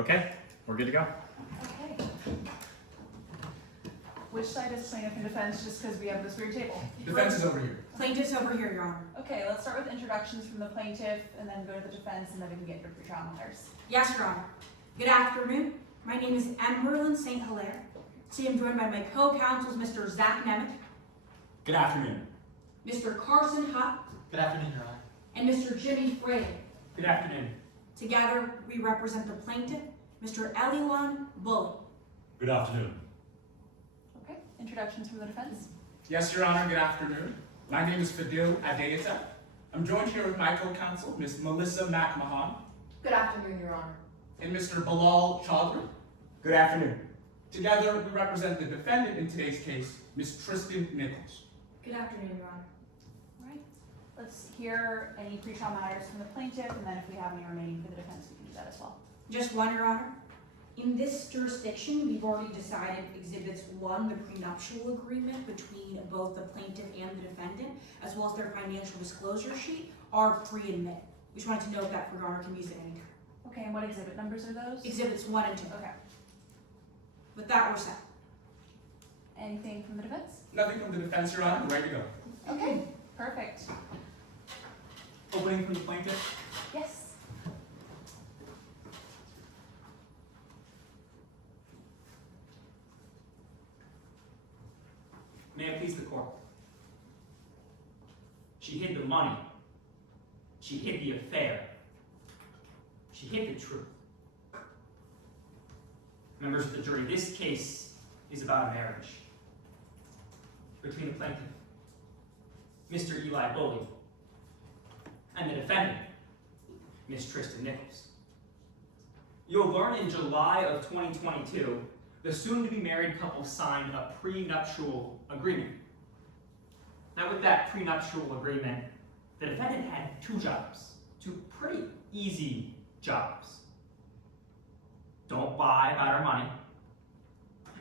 Okay, we're good to go. Okay. Which side is plaintiff and defense, just because we have this weird table? Defense is over here. Plaintiff's over here, Your Honor. Okay, let's start with introductions from the plaintiff, and then go to the defense, and then we can get into pre-trial matters. Yes, Your Honor. Good afternoon. My name is Emberlyn St. Hilaire. Today I'm joined by my co-counsels, Mr. Zach Nemeth, Good afternoon. Mr. Carson Hutt, Good afternoon, Your Honor. and Mr. Jimmy Fraley. Good afternoon. Together, we represent the plaintiff, Mr. Eliwan Bully. Good afternoon. Okay, introductions from the defense. Yes, Your Honor, good afternoon. My name is Fadil Adeyata. I'm joined here with my co-counsel, Ms. Melissa McMahon, Good afternoon, Your Honor. and Mr. Bilal Chaudhry. Good afternoon. Together, we represent the defendant in today's case, Ms. Tristan Nichols. Good afternoon, Your Honor. All right, let's hear any pre-trial matters from the plaintiff, and then if we have any remaining for the defense, we can do that as well. Just one, Your Honor. In this jurisdiction, we've already decided Exhibits 1, the prenuptial agreement between both the plaintiff and the defendant, as well as their financial disclosure sheet, are pre-admitted. We just wanted to note that for Your Honor can use it anytime. Okay, and what exhibit numbers are those? Exhibits 1 and 2. Okay, With that, we're set. anything from the defense? Nothing from the defense, Your Honor. We're ready to go. Okay, perfect. Opening from the plaintiff. Yes. May it please the court. She hid the money. She hid the affair. She hid the truth. Members of the jury, this case is about a marriage between the plaintiff, Mr. Eli Bully, and the defendant, Ms. Tristan Nichols. You'll learn in July of 2022, the soon-to-be married couple signed a prenuptial agreement. Now, with that prenuptial agreement, the defendant had two jobs, two pretty easy jobs. Don't lie about her money,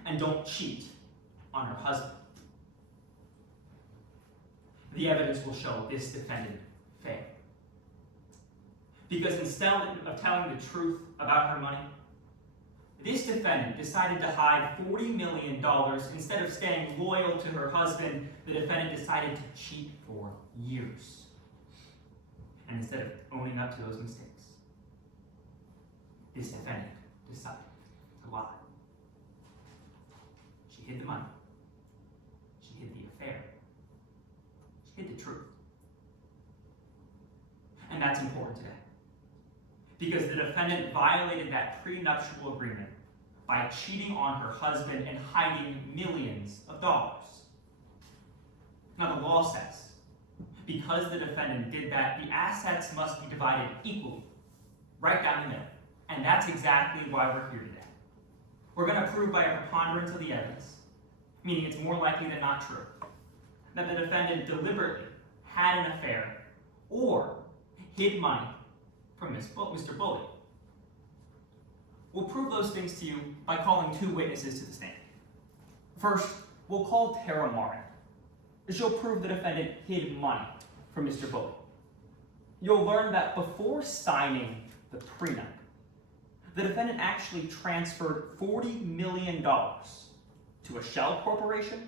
and don't cheat on her husband. The evidence will show this defendant failed. Because instead of telling the truth about her money, this defendant decided to hide $40 million. Instead of staying loyal to her husband, the defendant decided to cheat for years. And instead of owning up to those mistakes, this defendant decided to lie. She hid the money. She hid the affair. She hid the truth. And that's important today. Because the defendant violated that prenuptial agreement by cheating on her husband and hiding millions of dollars. Now the law says, because the defendant did that, the assets must be divided equally, right down the middle. And that's exactly why we're here today. We're going to prove by a preponderance of the evidence, meaning it's more likely than not true, that the defendant deliberately had an affair or hid money from Mr. Bully. We'll prove those things to you by calling two witnesses to the stand. First, we'll call Tara Martin. She'll prove the defendant hid money from Mr. Bully. You'll learn that before signing the prenup, the defendant actually transferred $40 million to a shell corporation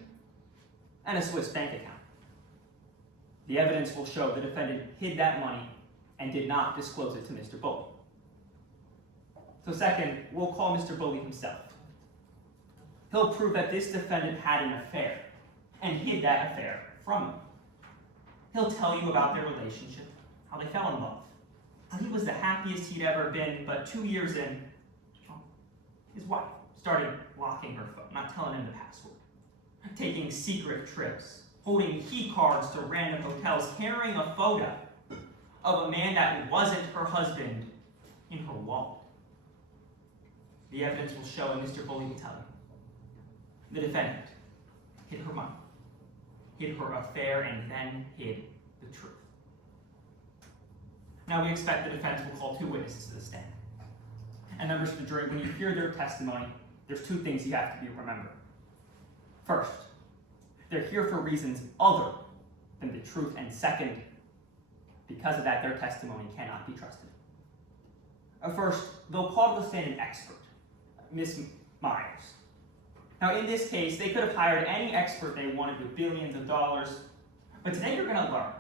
and a Swiss bank account. The evidence will show the defendant hid that money and did not disclose it to Mr. Bully. So second, we'll call Mr. Bully himself. He'll prove that this defendant had an affair and hid that affair from him. He'll tell you about their relationship, how they fell in love, how he was the happiest he'd ever been, but 2 years in, his wife started locking her phone, not telling him the password, taking secret trips, holding key cards to random hotels, carrying a photo of a man that wasn't her husband in her wallet. The evidence will show, and Mr. Bully will tell you, the defendant hid her money, hid her affair, and then hid the truth. Now we expect the defense will call two witnesses to the stand. And members of the jury, when you hear their testimony, there's two things you have to remember. First, they're here for reasons other than the truth, and second, because of that, their testimony cannot be trusted. First, they'll call to the stand an expert, Miss Myers. Now, in this case, they could have hired any expert they wanted with billions of dollars, but today you're going to learn.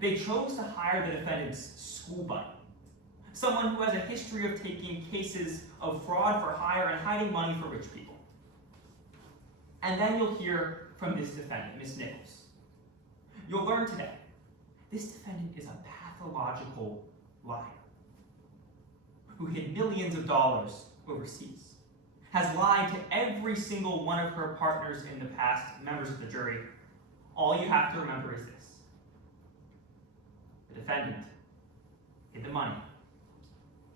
They chose to hire the defendant's school buddy, someone who has a history of taking cases of fraud for hire and hiding money for rich people. And then you'll hear from this defendant, Miss Nichols. You'll learn today, this defendant is a pathological liar who hid millions of dollars overseas, has lied to every single one of her partners in the past, members of the jury. All you have to remember is this. The defendant hid the money,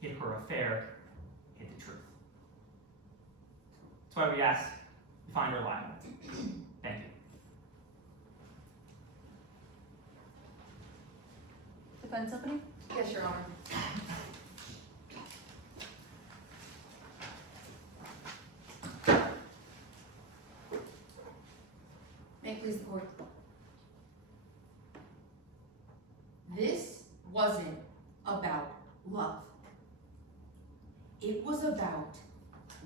hid her affair, hid the truth. That's why we ask you find her liable. Thank you. Defense opening? Yes, Your Honor. May it please the court. This wasn't about love. It was about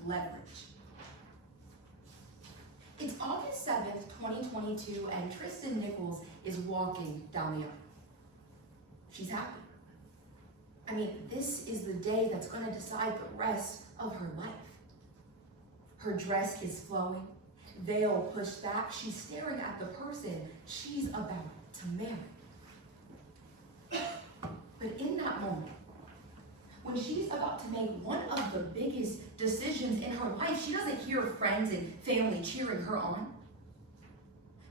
leverage. It's August 7th, 2022, and Tristan Nichols is walking down the aisle. She's happy. I mean, this is the day that's going to decide the rest of her life. Her dress is flowing, veil pushed back. She's staring at the person she's about to marry. But in that moment, when she's about to make one of the biggest decisions in her life, she doesn't hear friends and family cheering her on.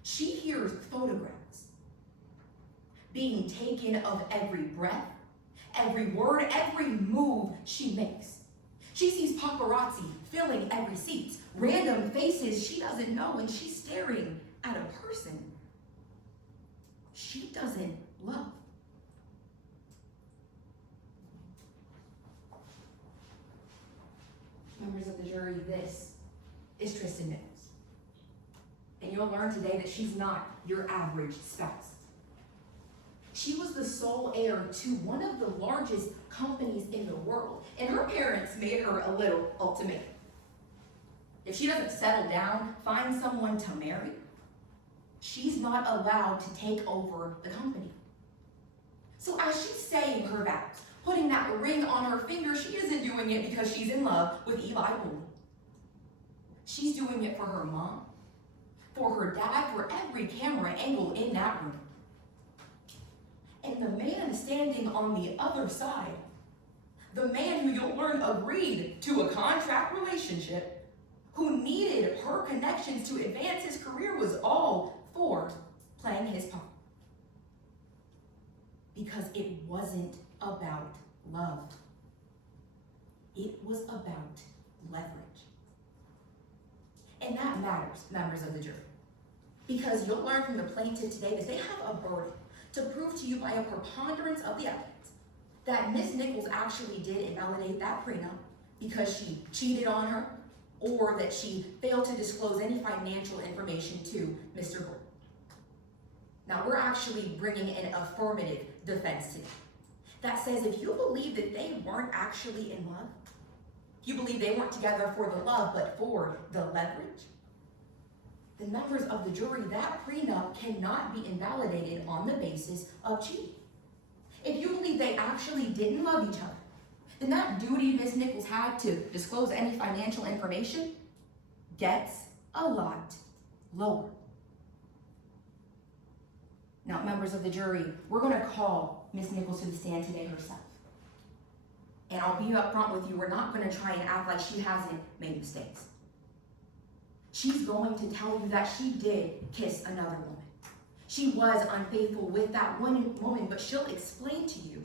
She hears photographs being taken of every breath, every word, every move she makes. She sees paparazzi filling every seat, random faces she doesn't know, and she's staring at a person she doesn't love. Members of the jury, this is Tristan Nichols. And you'll learn today that she's not your average spouse. She was the sole heir to one of the largest companies in the world, and her parents made her a little ultimatum. If she doesn't settle down, find someone to marry, she's not allowed to take over the company. So as she's saying her vows, putting that ring on her finger, she isn't doing it because she's in love with Eli Bully. She's doing it for her mom, for her dad, for every camera angle in that room. And the man standing on the other side, the man who you'll learn agreed to a contract relationship, who needed her connections to advance his career, was all for playing his part. Because it wasn't about love. It was about leverage. And that matters, members of the jury. Because you'll learn from the plaintiff today that they have a burden to prove to you by a preponderance of the evidence that Ms. Nichols actually did invalidate that prenup because she cheated on her, or that she failed to disclose any financial information to Mr. Bull. Now, we're actually bringing an affirmative defense today that says if you believe that they weren't actually in love, if you believe they weren't together for the love but for the leverage, then members of the jury, that prenup cannot be invalidated on the basis of cheating. If you believe they actually didn't love each other, then that duty Ms. Nichols had to disclose any financial information gets a lot lower. Now, members of the jury, we're going to call Ms. Nichols to the stand today herself. And I'll be upfront with you, we're not going to try and act like she hasn't made mistakes. She's going to tell you that she did kiss another woman. She was unfaithful with that one woman, but she'll explain to you,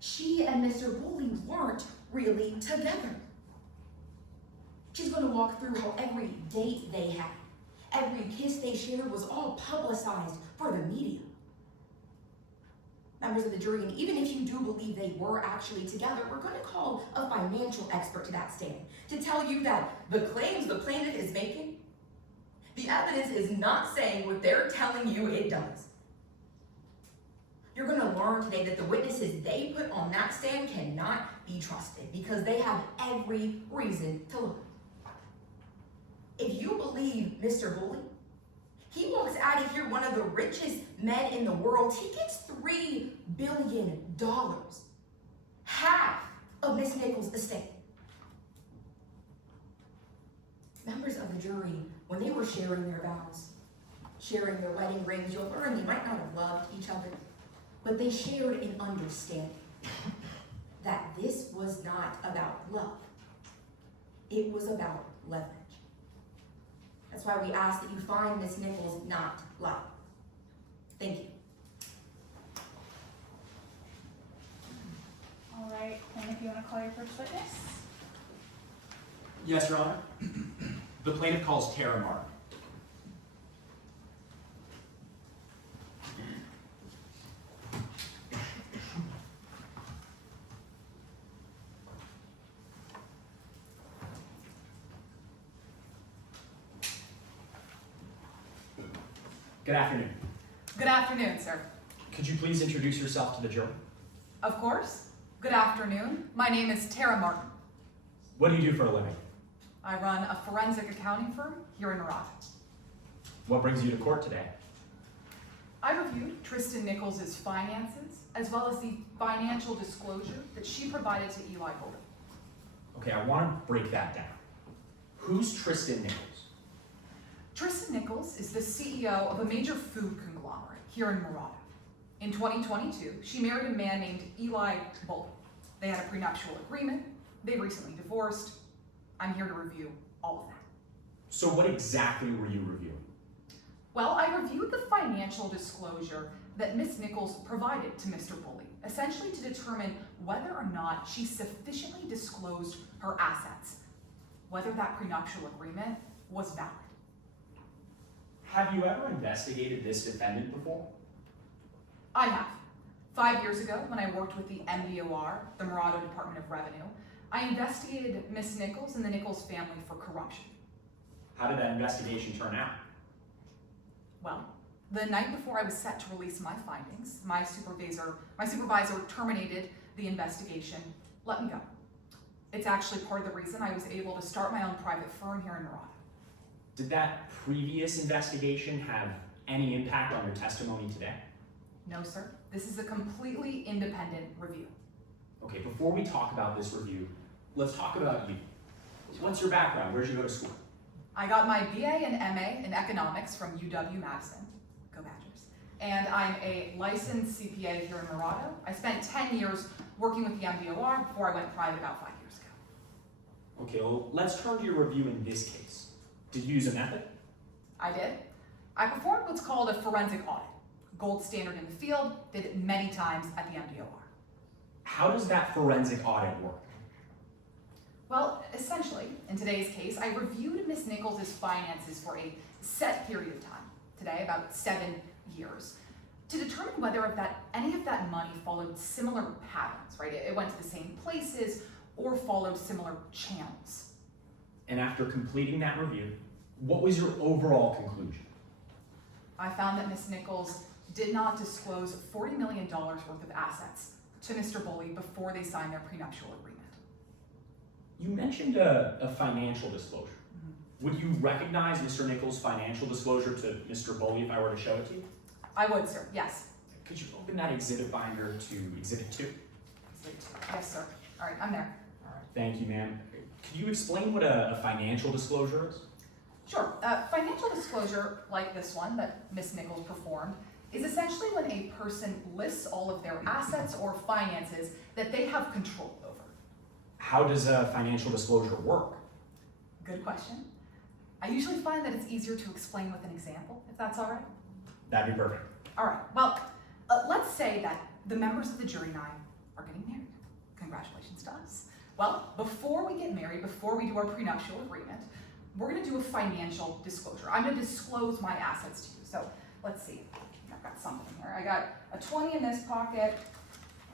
she and Mr. Bully weren't really together. She's going to walk through how every date they had, every kiss they shared was all publicized for the media. Members of the jury, and even if you do believe they were actually together, we're going to call a financial expert to that stand to tell you that the claims the plaintiff is making, the evidence is not saying what they're telling you it does. You're going to learn today that the witnesses they put on that stand cannot be trusted because they have every reason to lie. If you believe Mr. Bully, he walks out of here one of the richest men in the world. He gets $3 billion, half of Miss Nichols' estate. Members of the jury, when they were sharing their vows, sharing their wedding rings, you'll learn they might not have loved each other, but they shared an understanding that this was not about love. It was about leverage. That's why we ask that you find Miss Nichols not lying. Thank you. All right, plaintiff, you want to call your first witness? Yes, Your Honor. The plaintiff calls Tara Mark. Good afternoon. Good afternoon, sir. Could you please introduce yourself to the jury? Of course. Good afternoon. My name is Tara Martin. What do you do for a living? I run a forensic accounting firm here in Narada. What brings you to court today? I reviewed Tristan Nichols' finances, as well as the financial disclosure that she provided to Eli Bully. Okay, I want to break that down. Who's Tristan Nichols? Tristan Nichols is the CEO of a major food conglomerate here in Narada. In 2022, she married a man named Eli Bully. They had a prenuptial agreement. They recently divorced. I'm here to review all of that. So what exactly were you reviewing? Well, I reviewed the financial disclosure that Miss Nichols provided to Mr. Bully, essentially to determine whether or not she sufficiently disclosed her assets, whether that prenuptial agreement was valid. Have you ever investigated this defendant before? I have. 5 years ago, when I worked with the MDOR, the Murado Department of Revenue, I investigated Miss Nichols and the Nichols family for corruption. How did that investigation turn out? Well, the night before I was set to release my findings, my supervisor terminated the investigation, let me go. It's actually part of the reason I was able to start my own private firm here in Narada. Did that previous investigation have any impact on your testimony today? No, sir. This is a completely independent review. Okay, before we talk about this review, let's talk about you. What's your background? Where'd you go to school? I got my BA and MA in economics from UW-Madison. Go Badgers. And I'm a licensed CPA here in Murado. I spent 10 years working with the MDOR before I went private about 5 years ago. Okay, well, let's turn to your review in this case. Did you use a method? I did. I performed what's called a forensic audit. Gold standard in the field, did it many times at the MDOR. How does that forensic audit work? Well, essentially, in today's case, I reviewed Miss Nichols' finances for a set period of time, today about 7 years, to determine whether any of that money followed similar patterns, right? It went to the same places or followed similar channels. And after completing that review, what was your overall conclusion? I found that Miss Nichols did not disclose $40 million worth of assets to Mr. Bully before they signed their prenuptial agreement. You mentioned a financial disclosure. Would you recognize Mr. Nichols' financial disclosure to Mr. Bully if I were to show it to you? I would, sir, yes. Could you open that exhibit binder to Exhibit 2? Yes, sir. All right, I'm there. All right, thank you, ma'am. Could you explain what a financial disclosure is? Sure. Financial disclosure, like this one that Miss Nichols performed, is essentially when a person lists all of their assets or finances that they have control over. How does a financial disclosure work? Good question. I usually find that it's easier to explain with an example, if that's all right. That'd be perfect. All right, well, let's say that the members of the jury and I are getting married. Congratulations to us. Well, before we get married, before we do our prenuptial agreement, we're gonna do a financial disclosure. I'm gonna disclose my assets to you. So let's see, I've got something here. I got a 20 in this pocket.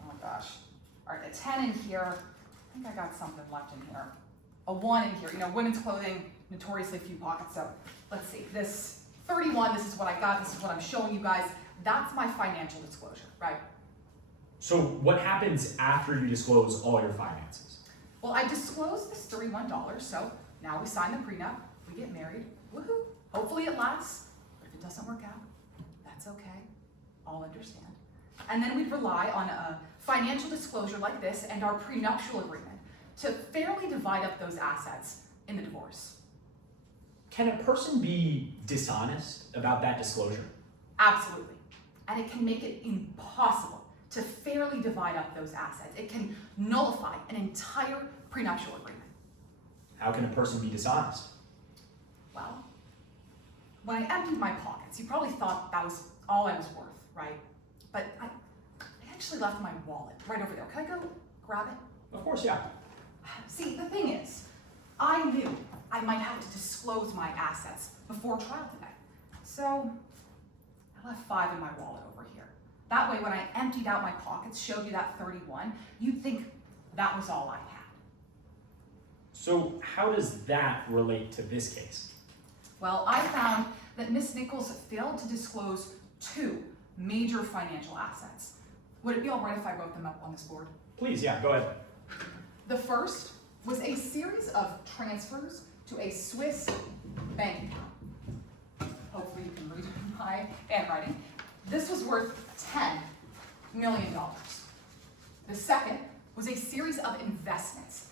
Oh gosh. All right, a 10 in here. I think I got something left in here. A 1 in here. You know, women's clothing, notoriously few pockets. So let's see, this 31, this is what I got. This is what I'm showing you guys. That's my financial disclosure, right? So what happens after you disclose all your finances? Well, I disclosed this $31, so now we sign the prenup, we get married, woohoo. Hopefully it lasts, but if it doesn't work out, that's okay, I'll understand. And then we'd rely on a financial disclosure like this and our prenuptial agreement to fairly divide up those assets in the divorce. Can a person be dishonest about that disclosure? Absolutely. And it can make it impossible to fairly divide up those assets. It can nullify an entire prenuptial agreement. How can a person be dishonest? Well, when I emptied my pockets, you probably thought that was all I was worth, right? But I actually left my wallet right over there. Can I go grab it? Of course, yeah. See, the thing is, I knew I might have to disclose my assets before trial today. So I left 5 in my wallet over here. That way, when I emptied out my pockets, showed you that 31, you'd think that was all I had. So how does that relate to this case? Well, I found that Miss Nichols failed to disclose 2 major financial assets. Would it be all right if I wrote them up on this board? Please, yeah, go ahead. The first was a series of transfers to a Swiss bank account. Hopefully you can read my handwriting. This was worth $10 million. The second was a series of investments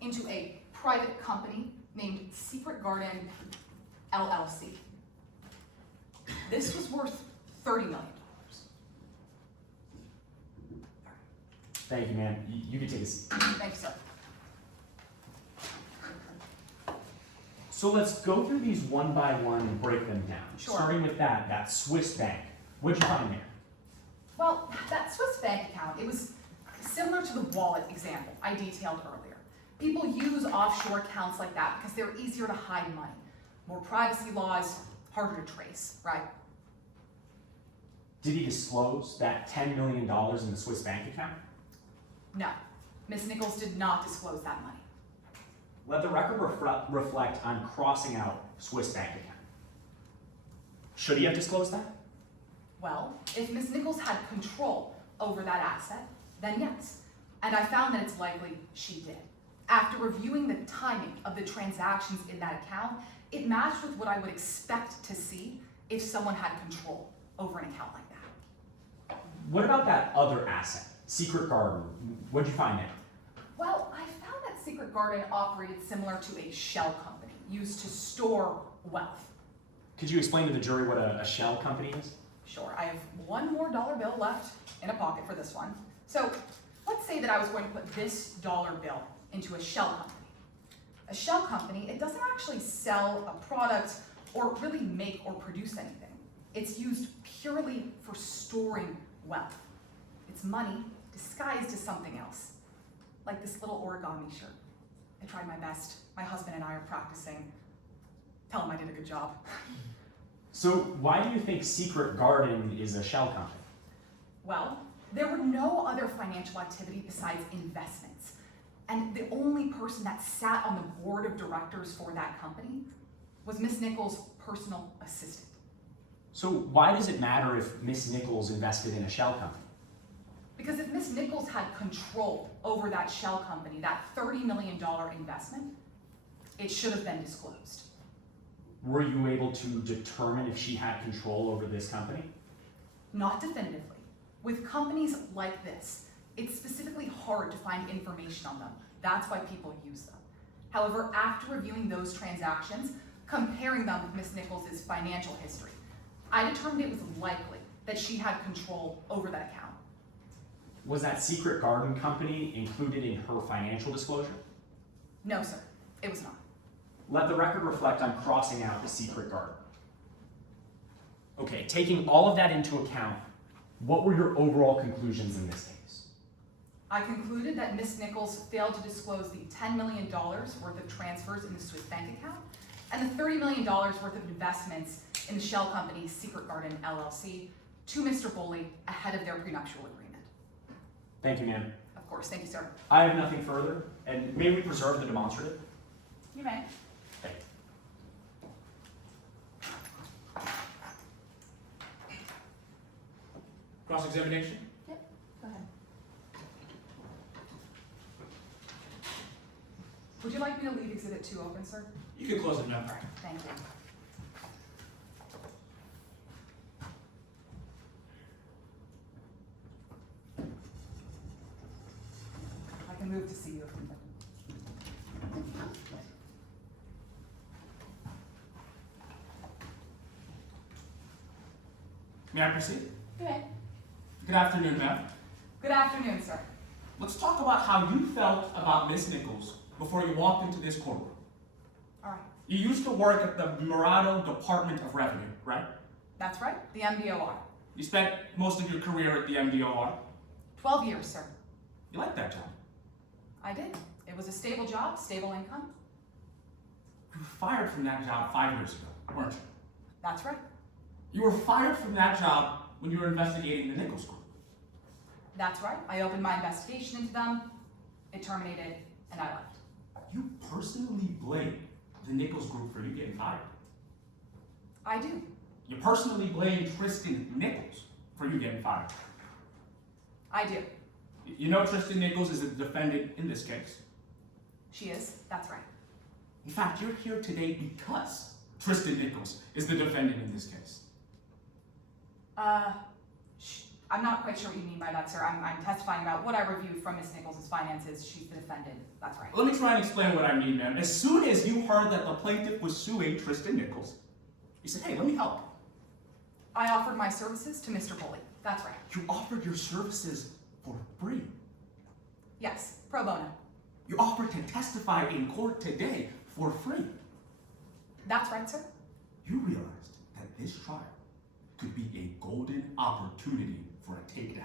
into a private company named Secret Garden LLC. This was worth $30 million. Thank you, ma'am. You can take a seat. Thank you, sir. So let's go through these one by one and break them down. Sure. Starting with that Swiss bank. What'd you find there? Well, that Swiss bank account, it was similar to the wallet example I detailed earlier. People use offshore accounts like that because they're easier to hide money. More privacy laws, harder to trace, right? Did he disclose that $10 million in the Swiss bank account? No, Miss Nichols did not disclose that money. Let the record reflect on crossing out Swiss bank account. Should he have disclosed that? Well, if Miss Nichols had control over that asset, then yes. And I found that it's likely she did. After reviewing the timing of the transactions in that account, it matched with what I would expect to see if someone had control over an account like that. What about that other asset, Secret Garden? What'd you find there? Well, I found that Secret Garden operated similar to a shell company used to store wealth. Could you explain to the jury what a shell company is? Sure, I have one more dollar bill left in a pocket for this one. So let's say that I was going to put this dollar bill into a shell company. A shell company, it doesn't actually sell a product or really make or produce anything. It's used purely for storing wealth. It's money disguised as something else, like this little origami shirt. I tried my best. My husband and I are practicing. Tell him I did a good job. So why do you think Secret Garden is a shell company? Well, there were no other financial activity besides investments. And the only person that sat on the board of directors for that company was Miss Nichols' personal assistant. So why does it matter if Miss Nichols invested in a shell company? Because if Miss Nichols had control over that shell company, that $30 million investment, it should have been disclosed. Were you able to determine if she had control over this company? Not definitively. With companies like this, it's specifically hard to find information on them. That's why people use them. However, after reviewing those transactions, comparing them with Miss Nichols' financial history, I determined it was likely that she had control over that account. Was that Secret Garden company included in her financial disclosure? No, sir, it was not. Let the record reflect on crossing out the Secret Garden. Okay, taking all of that into account, what were your overall conclusions in this case? I concluded that Miss Nichols failed to disclose the $10 million worth of transfers in the Swiss bank account and the $30 million worth of investments in the shell company Secret Garden LLC to Mr. Boley ahead of their prenuptial agreement. Thank you, ma'am. Of course, thank you, sir. I have nothing further, and may we preserve the demonstrative? You may. Thank you. Cross-examination? Go ahead. Exhibit 2 open, sir? You can close it now. Thank you. I can move to see you if you like. May I proceed? Okay. Good afternoon, ma'am. Good afternoon, sir. Let's talk about how you felt about Miss Nichols before you walked into this courtroom. All right. You used to work at the Murado Department of Revenue, right? That's right, the MDOR. You spent most of your career at the MDOR. 12 years, sir. You liked that job. I did. It was a stable job, stable income. You were fired from that job 5 years ago, weren't you? That's right. You were fired from that job when you were investigating the Nichols Group. That's right. I opened my investigation into them, it terminated, and I left. You personally blame the Nichols Group for you getting fired. I do. You personally blame Tristan Nichols for you getting fired. I do. You know Tristan Nichols is a defendant in this case. She is. That's right. In fact, you're here today because Tristan Nichols is the defendant in this case. I'm not quite sure what you mean by that, sir. I'm testifying about what I reviewed from Miss Nichols' finances. She's the defendant. That's right. Let me try and explain what I mean, ma'am. As soon as you heard that the plaintiff was suing Tristan Nichols, you said, hey, let me help. I offered my services to Mr. Bully. That's right. You offered your services for free. Yes, pro bono. You offered to testify in court today for free. That's right, sir. You realized that this trial could be a golden opportunity for a takedown.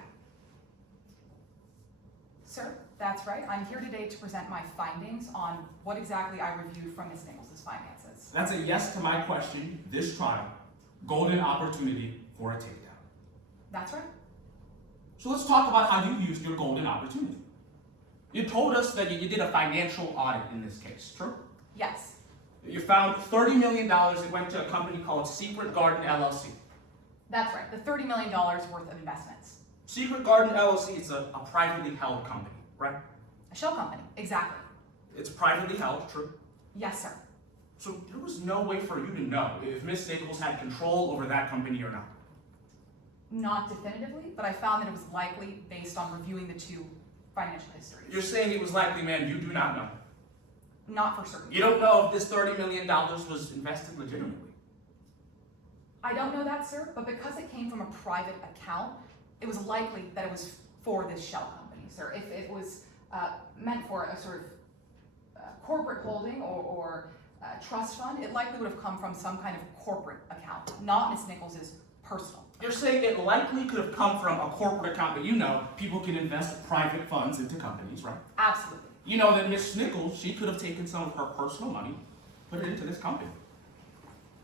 Sir, that's right. I'm here today to present my findings on what exactly I reviewed from Miss Nichols' finances. That's a yes to my question. This trial, golden opportunity for a takedown. That's right. So let's talk about how you used your golden opportunity. You told us that you did a financial audit in this case, true? Yes. You found $30 million that went to a company called Secret Garden LLC. That's right. The $30 million worth of investments. Secret Garden LLC is a privately held company, right? A shell company. Exactly. It's privately held, true? Yes, sir. So there was no way for you to know if Miss Nichols had control over that company or not. Not definitively, but I found that it was likely based on reviewing the two financial histories. You're saying it was likely, man, you do not know. Not for certain. You don't know if this $30 million was invested legitimately. I don't know that, sir, but because it came from a private account, it was likely that it was for this shell company, sir. If it was meant for a sort of corporate holding or trust fund, it likely would have come from some kind of corporate account, not Miss Nichols' personal. You're saying it likely could have come from a corporate account, but you know people can invest private funds into companies, right? Absolutely. You know that Miss Nichols, she could have taken some of her personal money, put it into this company.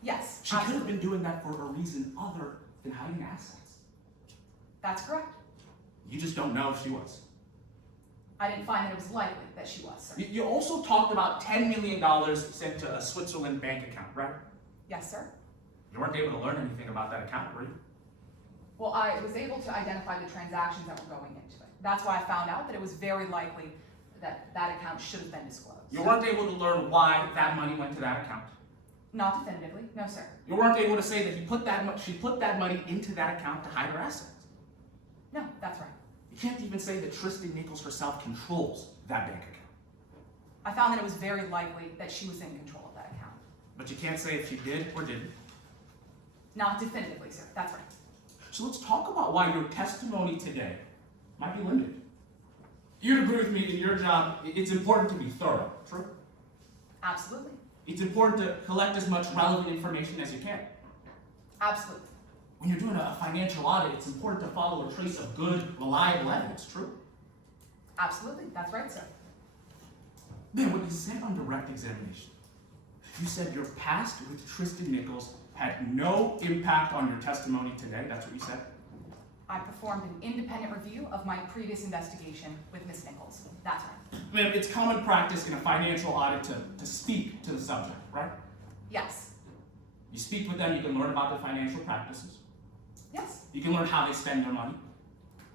Yes, She could have absolutely. been doing that for a reason other than hiding assets. That's correct. You just don't know if she was. I didn't find that it was likely that she was, sir. You also talked about $10 million sent to a Switzerland bank account, right? Yes, sir. You weren't able to learn anything about that account, were you? Well, I was able to identify the transactions that were going into it. That's why I found out that it was very likely that that account should have been disclosed. You weren't able to learn why that money went to that account. Not definitively, no, sir. You weren't able to say that she put that money into that account to hide her assets. No, that's right. You can't even say that Tristan Nichols herself controls that bank account. I found that it was very likely that she was in control of that account. But you can't say if she did or didn't. Not definitively, sir. That's right. So let's talk about why your testimony today might be limited. You'd agree with me, in your job, it's important to be thorough, true? Absolutely. It's important to collect as much relevant information as you can. Absolutely. When you're doing a financial audit, it's important to follow a trace of good, reliable evidence, true? Absolutely. That's right, sir. Then when you said on direct examination, you said your past with Tristan Nichols had no impact on your testimony today. That's what you said? I performed an independent review of my previous investigation with Miss Nichols. That's right. Ma'am, it's common practice in a financial audit to speak to the subject, right? Yes. You speak with them, you can learn about their financial practices. Yes. You can learn how they spend their money.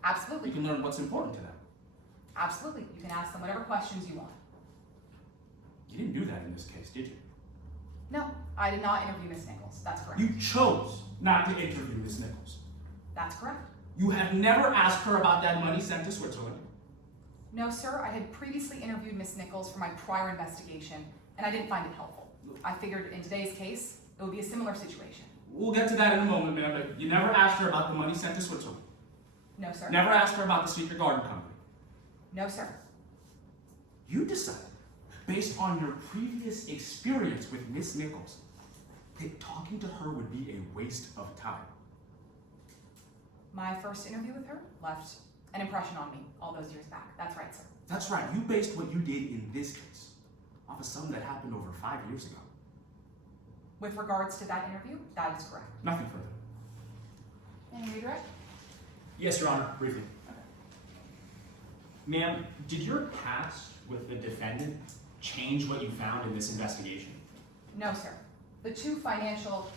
Absolutely. You can learn what's important to them. Absolutely. You can ask them whatever questions you want. You didn't do that in this case, did you? No, I did not interview Miss Nichols. That's correct. You chose not to interview Miss Nichols. That's correct. You have never asked her about that money sent to Switzerland. No, sir, I had previously interviewed Miss Nichols for my prior investigation, and I didn't find it helpful. I figured in today's case, it would be a similar situation. We'll get to that in a moment, ma'am, but you never asked her about the money sent to Switzerland. No, sir. Never asked her about the secret garden company. No, sir. You decided, based on your previous experience with Miss Nichols, that talking to her would be a waste of time. My first interview with her left an impression on me all those years back. That's right, sir. That's right, you based what you did in this case off of something that happened over 5 years ago. With regards to that interview, that is correct. Nothing further. Any redirect? Yes, Your Honor, briefly. Okay. Ma'am, did your past with the defendant change what you found in this investigation? No, sir. The two financial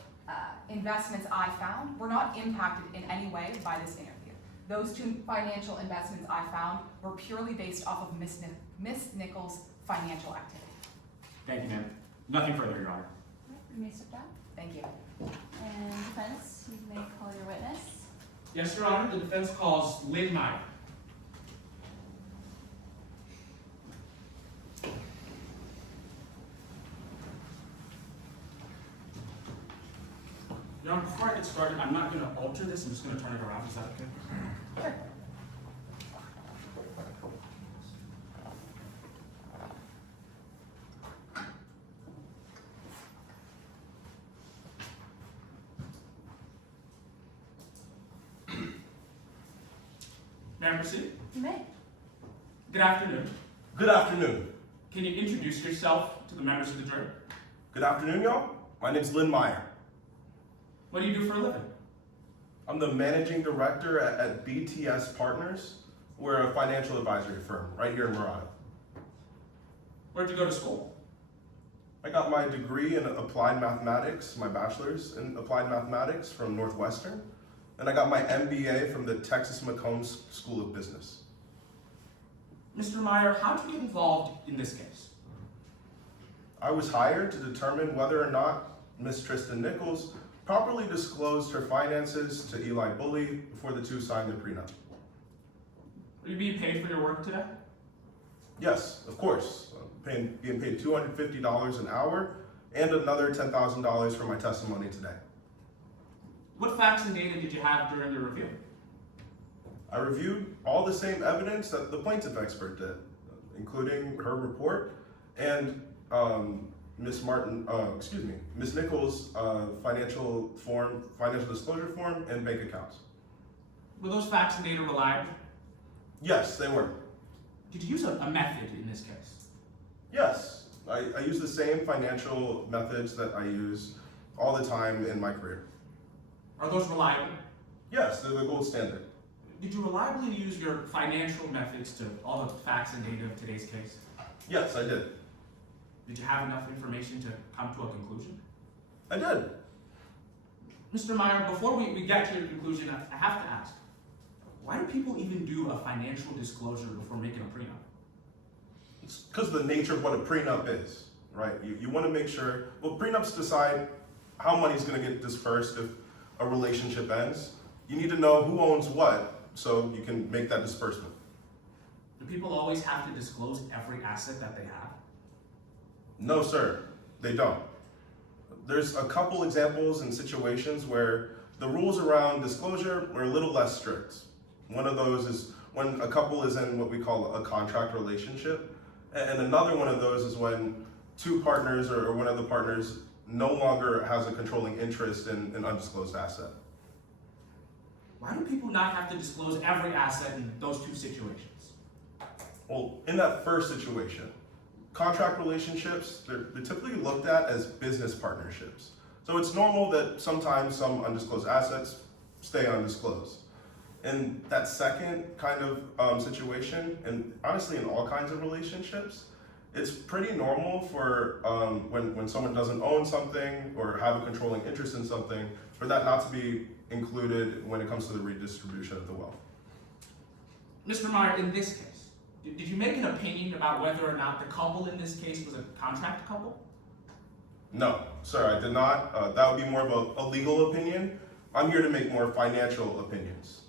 investments I found were not impacted in any way by this interview. Those two financial investments I found were purely based off of Miss Nichols' financial activity. Thank you, ma'am. Nothing further, Your Honor. You may step down. Thank you. And defense, you may call your witness. Yes, Your Honor, the defense calls Lynn Meyer. Your Honor, before I get started, I'm not going to alter this. I'm just going to turn it around. Is that okay? Sure. May I proceed? You may. Good afternoon. Good afternoon. Can you introduce yourself to the members of the jury? Good afternoon, y'all. My name's Lynn Meyer. What do you do for a living? I'm the managing director at BTS Partners. We're a financial advisory firm right here in Murata. Where'd you go to school? I got my degree in applied mathematics, my bachelor's in applied mathematics from Northwestern, and I got my MBA from the Texas McCombs School of Business. Mr. Meyer, how did you get involved in this case? I was hired to determine whether or not Miss Tristan Nichols properly disclosed her finances to Eli Bully before the two signed their prenup. Are you being paid for your work today? Yes, of course. Being paid $250 an hour and another $10,000 for my testimony today. What facts and data did you have during your review? I reviewed all the same evidence that the plaintiff expert did, including her report and Miss Nichols' financial disclosure form and bank accounts. Were those facts and data reliable? Yes, they were. Did you use a method in this case? Yes, I use the same financial methods that I use all the time in my career. Are those reliable? Yes, they're the gold standard. Did you reliably use your financial methods to all the facts and data of today's case? Yes, I did. Did you have enough information to come to a conclusion? I did. Mr. Meyer, before we get to your conclusion, I have to ask, why do people even do a financial disclosure before making a prenup? It's because of the nature of what a prenup is, right? You want to make sure, well, prenups decide how money's going to get dispersed if a relationship ends. You need to know who owns what so you can make that disbursement. Do people always have to disclose every asset that they have? No, sir, they don't. There's a couple examples and situations where the rules around disclosure are a little less strict. One of those is when a couple is in what we call a contract relationship. And another one of those is when two partners or one of the partners no longer has a controlling interest in an undisclosed asset. Why do people not have to disclose every asset in those two situations? Well, in that first situation, contract relationships, they're typically looked at as business partnerships. So it's normal that sometimes some undisclosed assets stay undisclosed. In that second kind of situation, and honestly in all kinds of relationships, it's pretty normal for when someone doesn't own something or have a controlling interest in something, for that not to be included when it comes to the redistribution of the wealth. Mr. Meyer, in this case, Did you make an opinion about whether or not the couple in this case was a contract couple? No, sir, I did not. That would be more of a legal opinion. I'm here to make more financial opinions.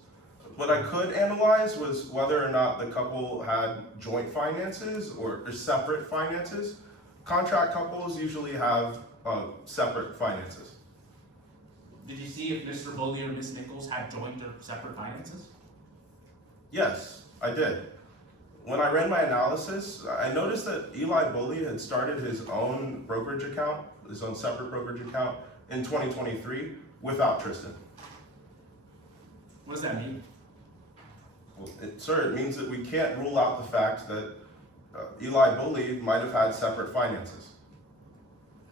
What I could analyze was whether or not the couple had joint finances or separate finances. Contract couples usually have separate finances. Did you see if Mr. Bully or Ms. Nichols had joint or separate finances? Yes, I did. When I ran my analysis, I noticed that Eli Bully had started his own brokerage account, his own separate brokerage account in 2023 without Tristan. What does that mean? Well, sir, it means that we can't rule out the fact that Eli Bully might have had separate finances.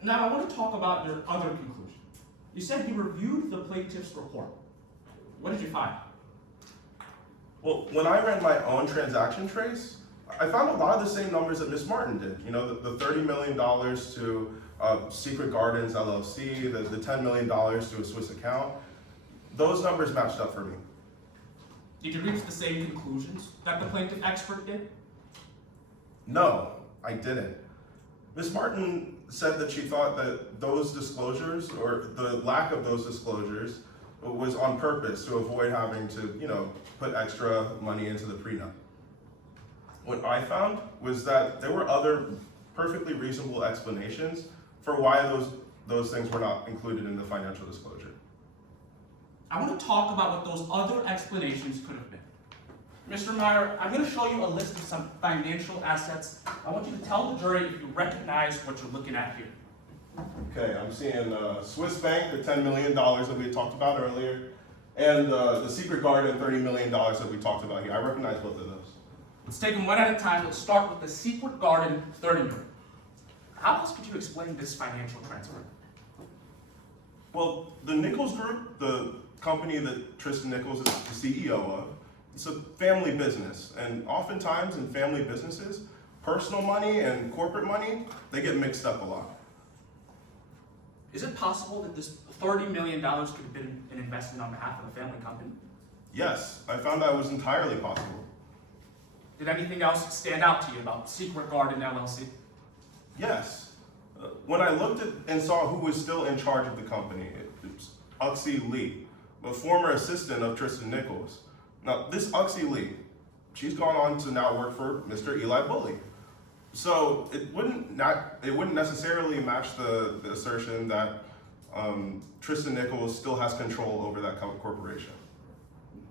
Now, I want to talk about your other conclusion. You said you reviewed the plaintiff's report. What did you find? Well, when I ran my own transaction trace, I found a lot of the same numbers that Ms. Martin did. You know, the $30 million to Secret Gardens LLC, the $10 million to a Swiss account. Those numbers matched up for me. Did you reach the same conclusions that the plaintiff expert did? No, I didn't. Ms. Martin said that she thought that those disclosures, or the lack of those disclosures, was on purpose to avoid having to, put extra money into the prenup. What I found was that there were other perfectly reasonable explanations for why those things were not included in the financial disclosure. I want to talk about what those other explanations could have been. Mr. Meyer, I'm going to show you a list of some financial assets. I want you to tell the jury if you recognize what you're looking at here. Okay, I'm seeing Swiss Bank, the $10 million that we had talked about earlier, and the Secret Garden, $30 million that we talked about here. I recognize both of those. Let's take them one at a time. Let's start with the Secret Garden, $30 million. How else could you explain this financial transfer? Well, the Nichols Group, the company that Tristan Nichols is the CEO of, it's a family business. And oftentimes in family businesses, personal money and corporate money, they get mixed up a lot. Is it possible that this $30 million could have been an investment on behalf of the family company? Yes, I found that was entirely possible. Did anything else stand out to you about Secret Garden LLC? Yes. When I looked at and saw who was still in charge of the company, it was Uxie Lee, a former assistant of Tristan Nichols. Now, this Uxie Lee, she's gone on to now work for Mr. Eli Bully. So it wouldn't necessarily match the assertion that Tristan Nichols still has control over that corporation.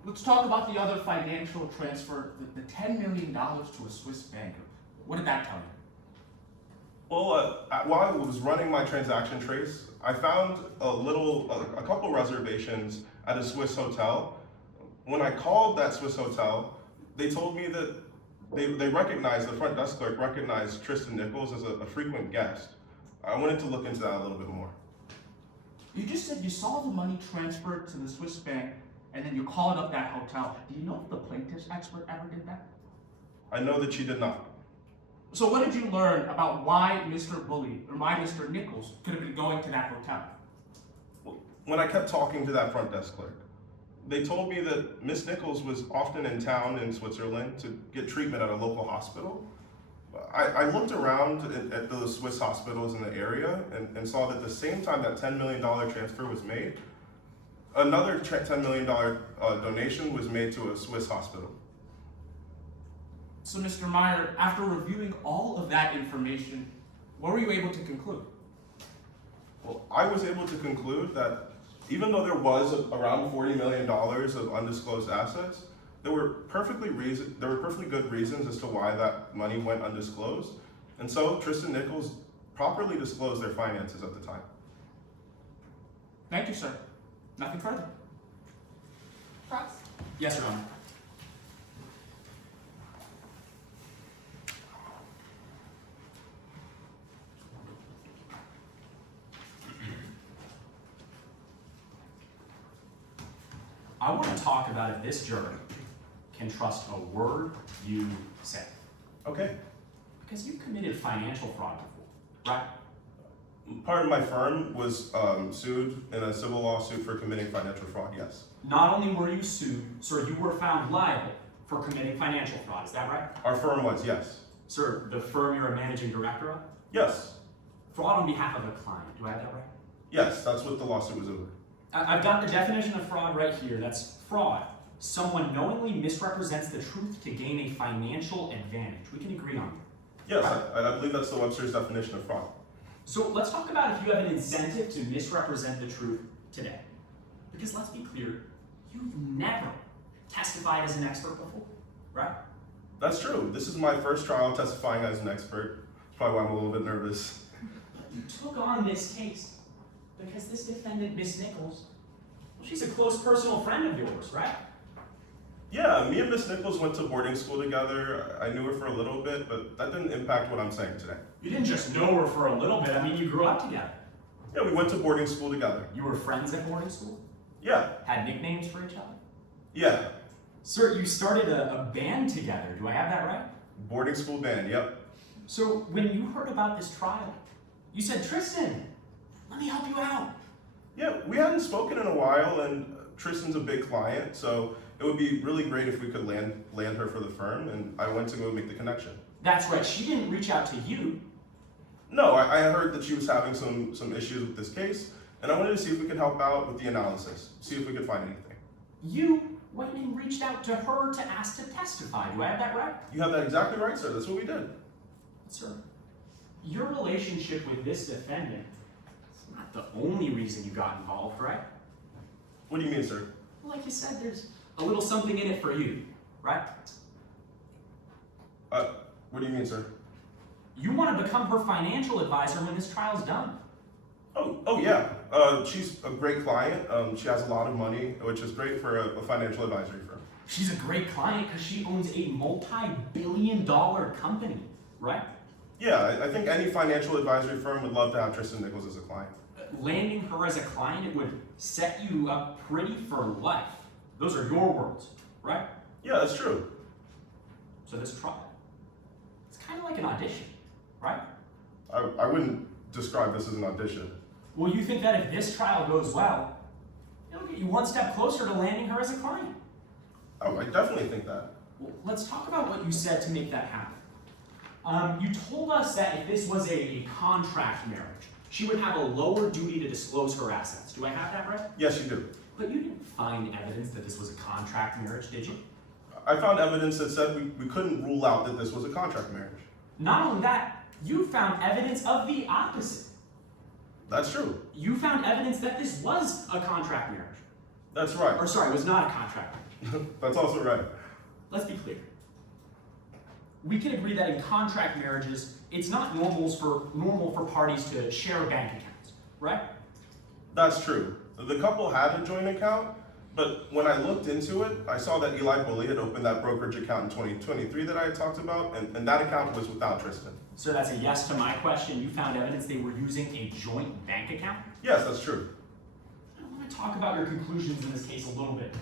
Let's talk about the other financial transfer, the $10 million to a Swiss bank. What did that tell you? Well, while I was running my transaction trace, I found a couple reservations at a Swiss hotel. When I called that Swiss hotel, they told me that they recognized, the front desk clerk recognized Tristan Nichols as a frequent guest. I wanted to look into that a little bit more. You just said you saw the money transferred to the Swiss bank and then you called up that hotel. Do you know if the plaintiff's expert ever did that? I know that she did not. So what did you learn about why Mr. Bully or why Mr. Nichols could have been going to that hotel? Well, when I kept talking to that front desk clerk, they told me that Miss Nichols was often in town in Switzerland to get treatment at a local hospital. I looked around at the Swiss hospitals in the area and saw that the same time that $10 million transfer was made, another $10 million donation was made to a Swiss hospital. So Mr. Meyer, after reviewing all of that information, what were you able to conclude? Well, I was able to conclude that even though there was around $40 million of undisclosed assets, there were perfectly good reasons as to why that money went undisclosed. And so Tristan Nichols properly disclosed their finances at the time. Thank you, sir. Nothing further. Cross? Yes, Your Honor. I want to talk about if this jury can trust a word you say. Okay. Because you committed financial fraud before, right? Part of my firm was sued in a civil lawsuit for committing financial fraud, yes. Not only were you sued, sir, you were found liable for committing financial fraud, is that right? Our firm was, yes. Sir, the firm you're a managing director of? Yes. Fraud on behalf of a client, do I have that right? Yes, that's what the lawsuit was over. I've got the definition of fraud right here. That's fraud. Someone knowingly misrepresents the truth to gain a financial advantage. We can agree on that. Yes, I believe that's the Webster's definition of fraud. So let's talk about if you have an incentive to misrepresent the truth today. Because let's be clear, you've never testified as an expert before, right? That's true. This is my first trial testifying as an expert. That's probably why I'm a little bit nervous. You took on this case because this defendant, Miss Nichols, well, she's a close personal friend of yours, right? Yeah, me and Miss Nichols went to boarding school together. I knew her for a little bit, but that didn't impact what I'm saying today. You didn't just know her for a little bit. I mean, you grew up together. Yeah, we went to boarding school together. You were friends at boarding school? Yeah, Had nicknames for each other? yeah. Sir, you started a band together. Do I have that right? Boarding school band, yep. So when you heard about this trial, you said, Tristan, let me help you out. Yeah, we hadn't spoken in a while, and Tristan's a big client, so it would be really great if we could land her for the firm, and I went to go make the connection. That's right. She didn't reach out to you. No, I heard that she was having some issues with this case, and I wanted to see if we could help out with the analysis, see if we could find anything. You went and reached out to her to ask to testify. Do I have that right? You have that exactly right, sir. That's what we did. Sir, your relationship with this defendant is not the only reason you got involved, right? What do you mean, sir? Well, like you said, there's a little something in it for you, right? What do you mean, sir? You want to become her financial advisor when this trial's done. Oh yeah. She's a great client. She has a lot of money, which is great for a financial advisory firm. She's a great client because she owns a multi-billion-dollar company, right? Yeah, I think any financial advisory firm would love to have Tristan Nichols as a client. Landing her as a client, it would set you up pretty for life. Those are your words, right? Yeah, that's true. So this trial, it's kind of like an audition, right? I wouldn't describe this as an audition. Well, you think that if this trial goes well, it'll get you one step closer to landing her as a client. Oh, I definitely think that. Well, let's talk about what you said to make that happen. You told us that if this was a contract marriage, she would have a lower duty to disclose her assets. Do I have that right? Yes, you do. But you didn't find evidence that this was a contract marriage, did you? I found evidence that said we couldn't rule out that this was a contract marriage. Not only that, you found evidence of the opposite. That's true. You found evidence that this was a contract marriage. That's right. Or sorry, it was not a contract marriage. That's also right. Let's be clear. We can agree that in contract marriages, it's not normal for parties to share bank accounts, right? That's true. The couple had a joint account, but when I looked into it, I saw that Eli Bully had opened that brokerage account in 2023 that I had talked about, and that account was without Tristan. So that's a yes to my question. You found evidence they were using a joint bank account? Yes, that's true. I want to talk about your conclusions in this case a little bit.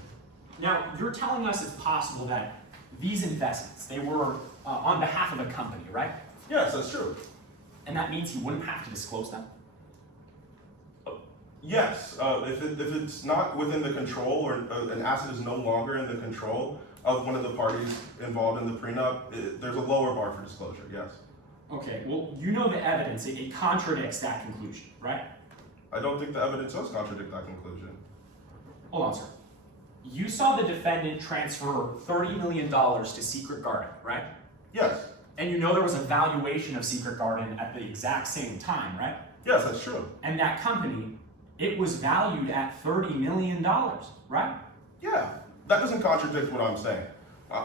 Now, you're telling us it's possible that these investments, they were on behalf of a company, right? Yes, that's true. And that means you wouldn't have to disclose them? Yes, if it's not within the control or an asset is no longer in the control of one of the parties involved in the prenup, there's a lower bar for disclosure, yes. Okay, well, you know the evidence, it contradicts that conclusion, right? I don't think the evidence does contradict that conclusion. Hold on, sir. You saw the defendant transfer $30 million to Secret Garden, right? Yes, And you know there was a valuation of Secret Garden at the exact same time, right? yes, that's true. And that company, it was valued at $30 million, right? Yeah, that doesn't contradict what I'm saying.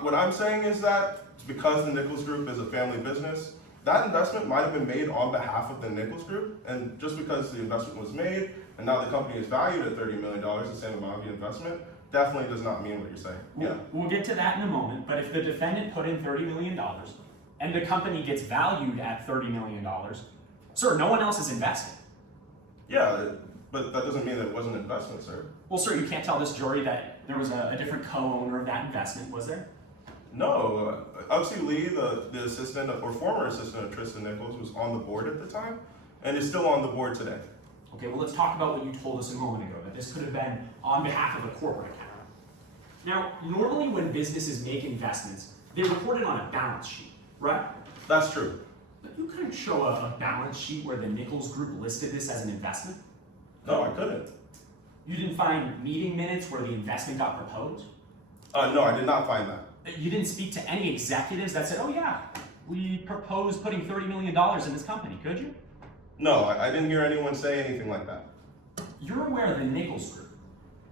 What I'm saying is that because the Nichols Group is a family business, that investment might have been made on behalf of the Nichols Group, and just because the investment was made and now the company is valued at $30 million, the same amount of the investment, definitely does not mean what you're saying. Yeah. We'll get to that in a moment, but if the defendant put in $30 million and the company gets valued at $30 million, sir, no one else is investing. Yeah, but that doesn't mean that it wasn't an investment, sir. Well, sir, you can't tell this jury that there was a different co-owner of that investment, was there? No, Elsie Lee, the assistant or former assistant of Tristan Nichols, was on the board at the time and is still on the board today. Okay, well, let's talk about what you told us a moment ago, that this could have been on behalf of a corporate account. Now, normally when businesses make investments, they report it on a balance sheet, right? That's true. But you couldn't show a balance sheet where the Nichols Group listed this as an investment? No, I couldn't. You didn't find meeting minutes where the investment got proposed? No, I did not find that. You didn't speak to any executives that said, oh yeah, we propose putting $30 million in this company, could you? No, I didn't hear anyone say anything like that. You're aware of the Nichols Group.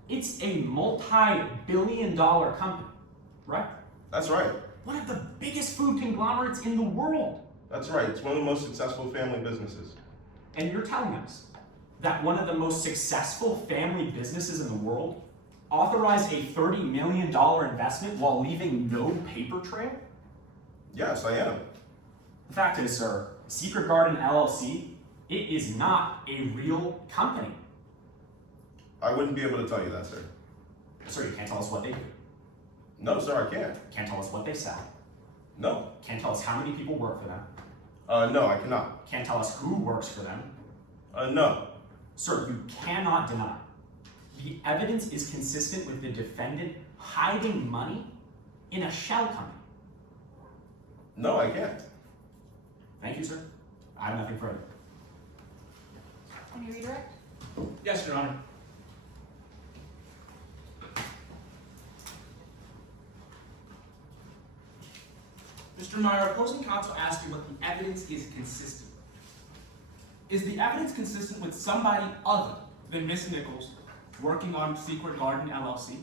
It's a multi-billion-dollar company, right? That's right. One of the biggest food conglomerates in the world. That's right. It's one of the most successful family businesses. And you're telling us that one of the most successful family businesses in the world authorized a $30 million investment while leaving no paper trail? Yes, I am. The fact is, sir, Secret Garden LLC, it is not a real company. I wouldn't be able to tell you that, sir. Sir, you can't tell us what they do. No, sir, I can't. Can't tell us what they sell. No. Can't tell us how many people work for them. No, I cannot. Can't tell us who works for them. No. Sir, you cannot deny. The evidence is consistent with the defendant hiding money in a shell company. No, I can't. Thank you, sir. I have nothing further. Any redirect? Yes, Your Honor. Mr. Meyer, opposing counsel asked you what the evidence is consistent with. Is the evidence consistent with somebody other than Miss Nichols working on Secret Garden LLC?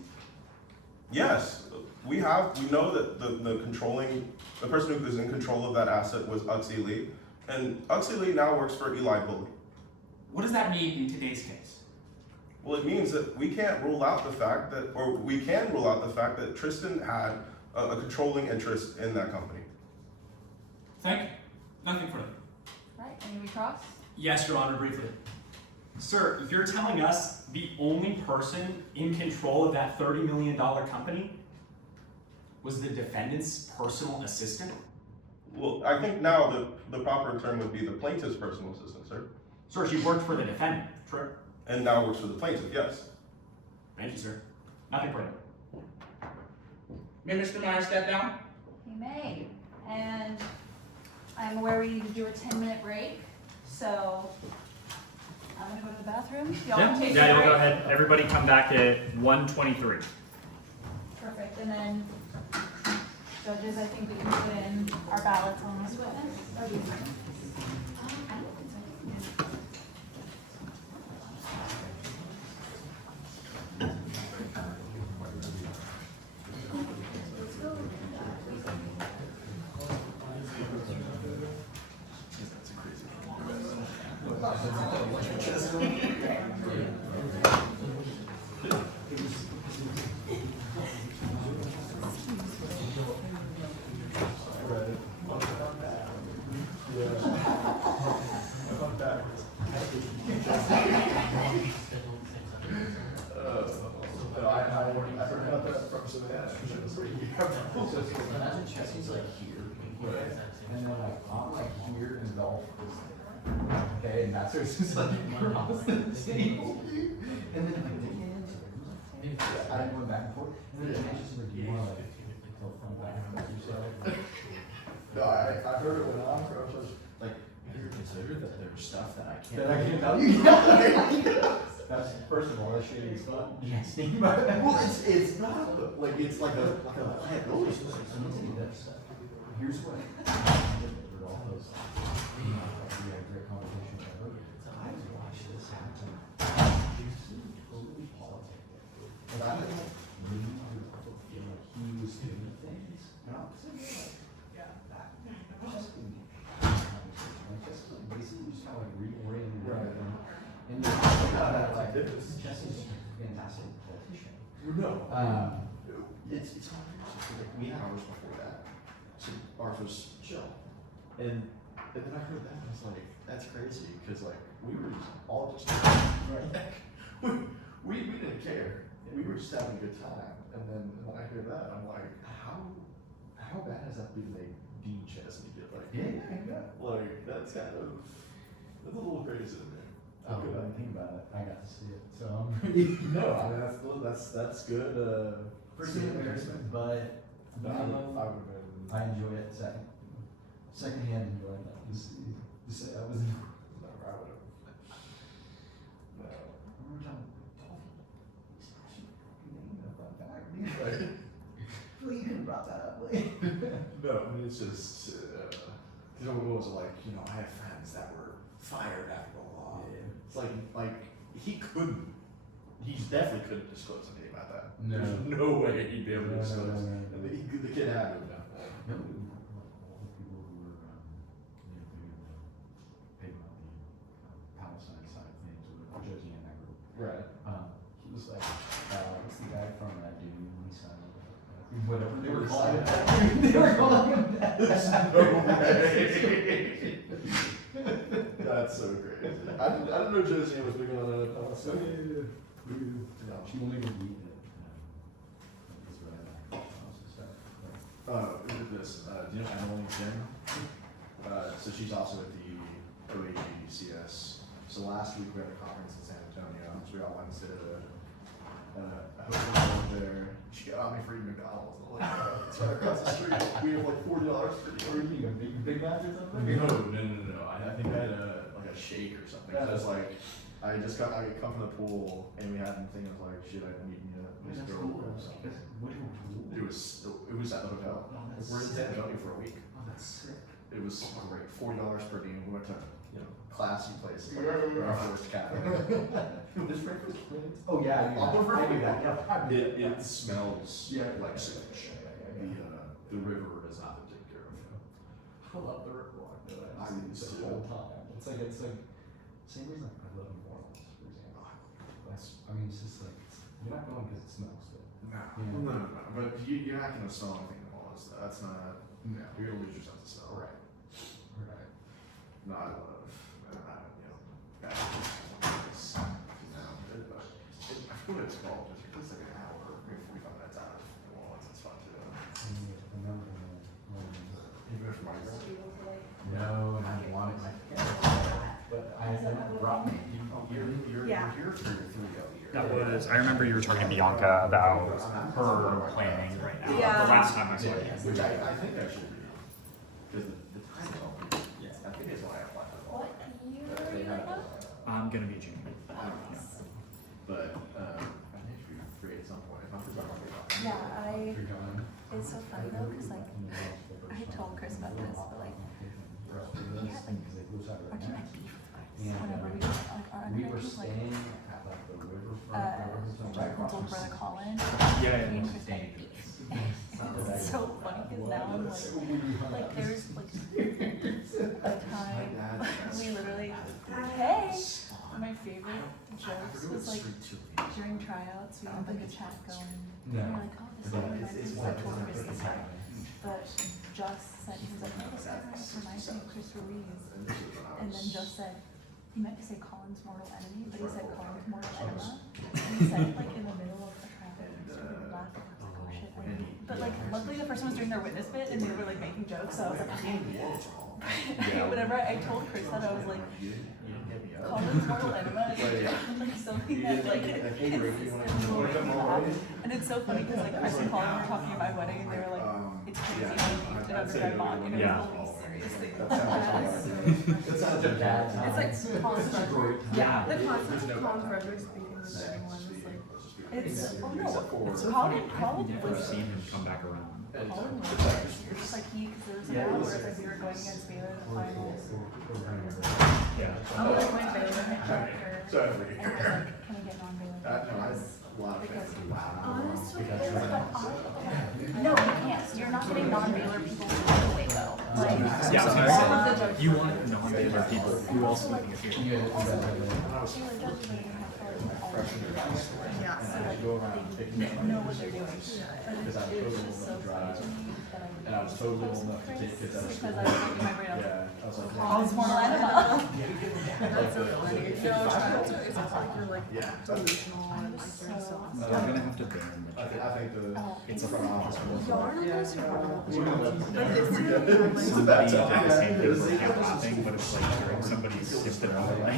Yes, we know that the person who is in control of that asset was Uxie Lee, and Uxie Lee now works for Eli Bully. What does that mean in today's case? Well, it means that we can rule out the fact that Tristan had a controlling interest in that company. Thank you. Nothing further. Right, any recross? Yes, Your Honor, briefly. Sir, you're telling us the only person in control of that $30 million company was the defendant's personal assistant? Well, I think now the proper term would be the plaintiff's personal assistant, sir. Sir, she worked for the defendant, true? And now works for the plaintiff, yes. Thank you, sir. Nothing further. May Mr. Meyer step down? He may. And I'm aware we need to do a 10-minute break, so I'm gonna go to the bathroom. Y'all can take a Yeah, you'll break. go ahead. Everybody come back at 1:23. Perfect, and then judges, I think we can put in our ballots on this witness. Or do you think? Imagine Chelsea's like here, and then like I'm like here and Dolph is there. Okay, and that's where it's just like across the table. And then like I went back and forth, and then it's just like you want to like go from back and forth yourself. No, I heard it when I was like, have you considered that there's stuff that I can't tell you? That's first of all, that shit is not jesting. Well, it's not like it's like a liability. Here's what. All those. We had a great conversation. I've watched this happen. Totally politics. But I didn't really feel like he was doing things. And I'm like, yeah, that just basically just kind of like reorienting. Right. And Jesse's a fantastic politician. No. It's hard. Like we had ours before that, so ours was chill. And then I heard that and I was like, that's crazy because like we were just all just right. we didn't care. We were just having a good time. And then when I hear that, I'm like, how bad is that to make Dean Chesney get like like that's kind of a little crazy to me. Oh, I didn't think about it. I got to see it, so I'm pretty. No, I mean that's good. First embarrassment, but I would have been. I enjoy it. Secondhand enjoy that. You say I was in. No, I would have. No. One more time. Well, you could have brought that up. No, I mean, it's just, because what was it like, I have friends that were fired after a law. Yeah. It's like, he definitely couldn't disclose anything about that. No. There's no way he'd be able to disclose. No. And the kid had to have done that. No, all the people who were, paying on the Palestine side of things, or Josie and that group. Right. He was like, what's the guy from Dune? He signed whatever they were calling him. They were calling him that. That's so crazy. I didn't know Josie was big on that. No. She won't even read it. Look at this. Do you know Emily Kim? So she's also at the OAGCS. So last week we had a conference in San Antonio. So we all went and stayed at a hotel over there. She got me free McDonald's. It's right across the street. We have like $40 for Are you eating a Big Mac or something? No. I think I had a shake or something. Yeah. So it's like I come from the pool and we had a thing. I was like, shit, I need me a That's girl cool. or something. What do you do? It was at the hotel. Oh, that's We're in San sick. Antonio for a week. Oh, that's sick. It was great. $40 per diem. We went to classy places like Yeah. our first cabin. This breakfast plans? Oh yeah, I do that. Yeah. It smells like sewage. Yeah. The river is not to take care of. I love the river walk though. I I do use it too. the whole time. It's like same reason I love New Orleans, for example. It's just like you're not going because it smells good. No. But you're not gonna smell anything in New Orleans. That's not. No. You're gonna lose your sense of smell. Right. No, I love. Bad places. I forget what it's called. It's like an hour, maybe 45 minutes out of New Orleans. It's fun too. You go from Mardi Gras? No, and I wanted my but I brought me. You're Yeah. here for your 3L year. That was, I remember you were talking to Bianca about her planning right now. Yeah. The last time I saw you. Which I think I should read. Because the time is all. I think it's why I applied for the law. What year are They you had in? I'm gonna be a junior. But I need to be free at some point. If I'm free, I'll be off. Yeah, it's so funny though, cause like, I had told Chris about this, but like, we had like, our team had beef whenever we were, like, our We were undergrad team, like, staying at like the riverfront. Jonathan's older brother Colin, Yeah. me and Chris had beef. It's so funny, cause now I'm like there's like a time, we literally, hey! My favorite jokes was like, during tryouts, we had like a chat going, and we were like, oh, this is reminds me of what I told Chris this time. But Just said, he was like, oh, this reminds me of Chris Ruiz. And then Just said, he meant to say Colin's mortal enemy, but he said Colin's mortal enema. And he said it like in the middle of a traffic, and so we were laughing. I was like, oh shit, I didn't. But like, luckily the person was doing their witness bit, and they were like making jokes, so I was like, whenever I told Chris that, I was like, Colin's mortal enema is like something that like consistently makes me laugh. And it's so funny because like Chris and Colin were talking about my wedding, and they were like, it's crazy how we beefed in undergrad mock, and it was the least serious thing. That sounds like a bad time. It's like constant. Yeah. The concept of Colin Frederick speaking with everyone was like, It's, oh no, It's so Colin, funny. Colin I've never was, seen him come back around. Colin was just like he, because there was a battle where like we were going against Baylor in the finals. Yeah. I was like, my Baylor, my director, Sorry. and I was like, can we get non-Baylor? honestly, No, you can't. You're not getting non-Baylor people to Waco. Like, Yeah, I was gonna all of the say, jokes. you want non-Baylor people who also live here. Also, Baylor judges don't even have to like all of the jokes. yeah. So like, they know what they're doing. But it was just so funny to me that I And I was totally old enough to take kids out of because school. I was like in my brain, I was like, Yeah, I was like, Colin's mortal enema. That's so funny. No, it's like you're like yeah. delusional and like you're so I'm gonna have to ban I think the It's a front office was. Yarn of those are It's a bad somebody did the same thing time. with hip hopping, but it's like during somebody's sipped it all like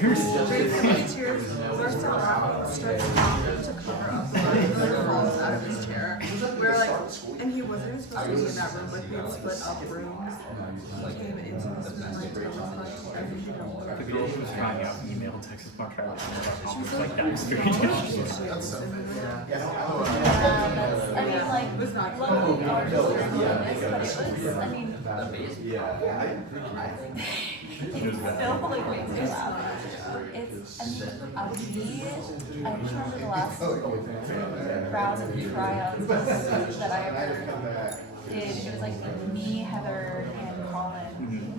tears. Basically, tears burst out laughing, starts laughing to cover up the blood that falls out of his chair. And he wasn't supposed to be in that room, but he split up rooms. Like came into this room, like every single one. The girl who was trying out email and text us about travel like that experience. That's so fair. I mean, like, luckily our children were in this, but it was, I mean, it's still like makes me laugh. It's, I just remember the last round of tryouts that I ever did. It was like me, Heather, and Colin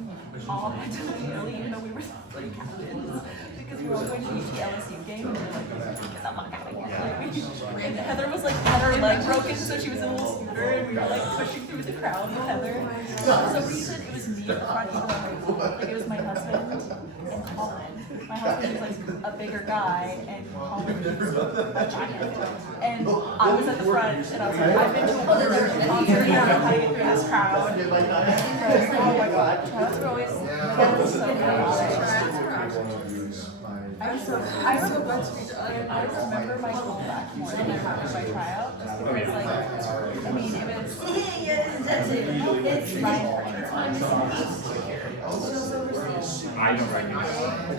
all had to really, even though we were three captains, because we were all going to meet the LSU game, and we were like, because I'm not going to get And Heather was like, had her leg broken, so she was in a little scooter, and we were like pushing through the crowd with Heather. For some reason, it was me at the front, even though like, it was my husband and Colin. My husband was like a bigger guy, and Colin was a giant. And I was at the front, and I was like, I've been to a concert, and how to get through this crowd. And I was like, oh my god, tryouts were always so I remember my goal back more than I remember my tryout. Just because, like, I mean, it was. It's my I don't recognize it. I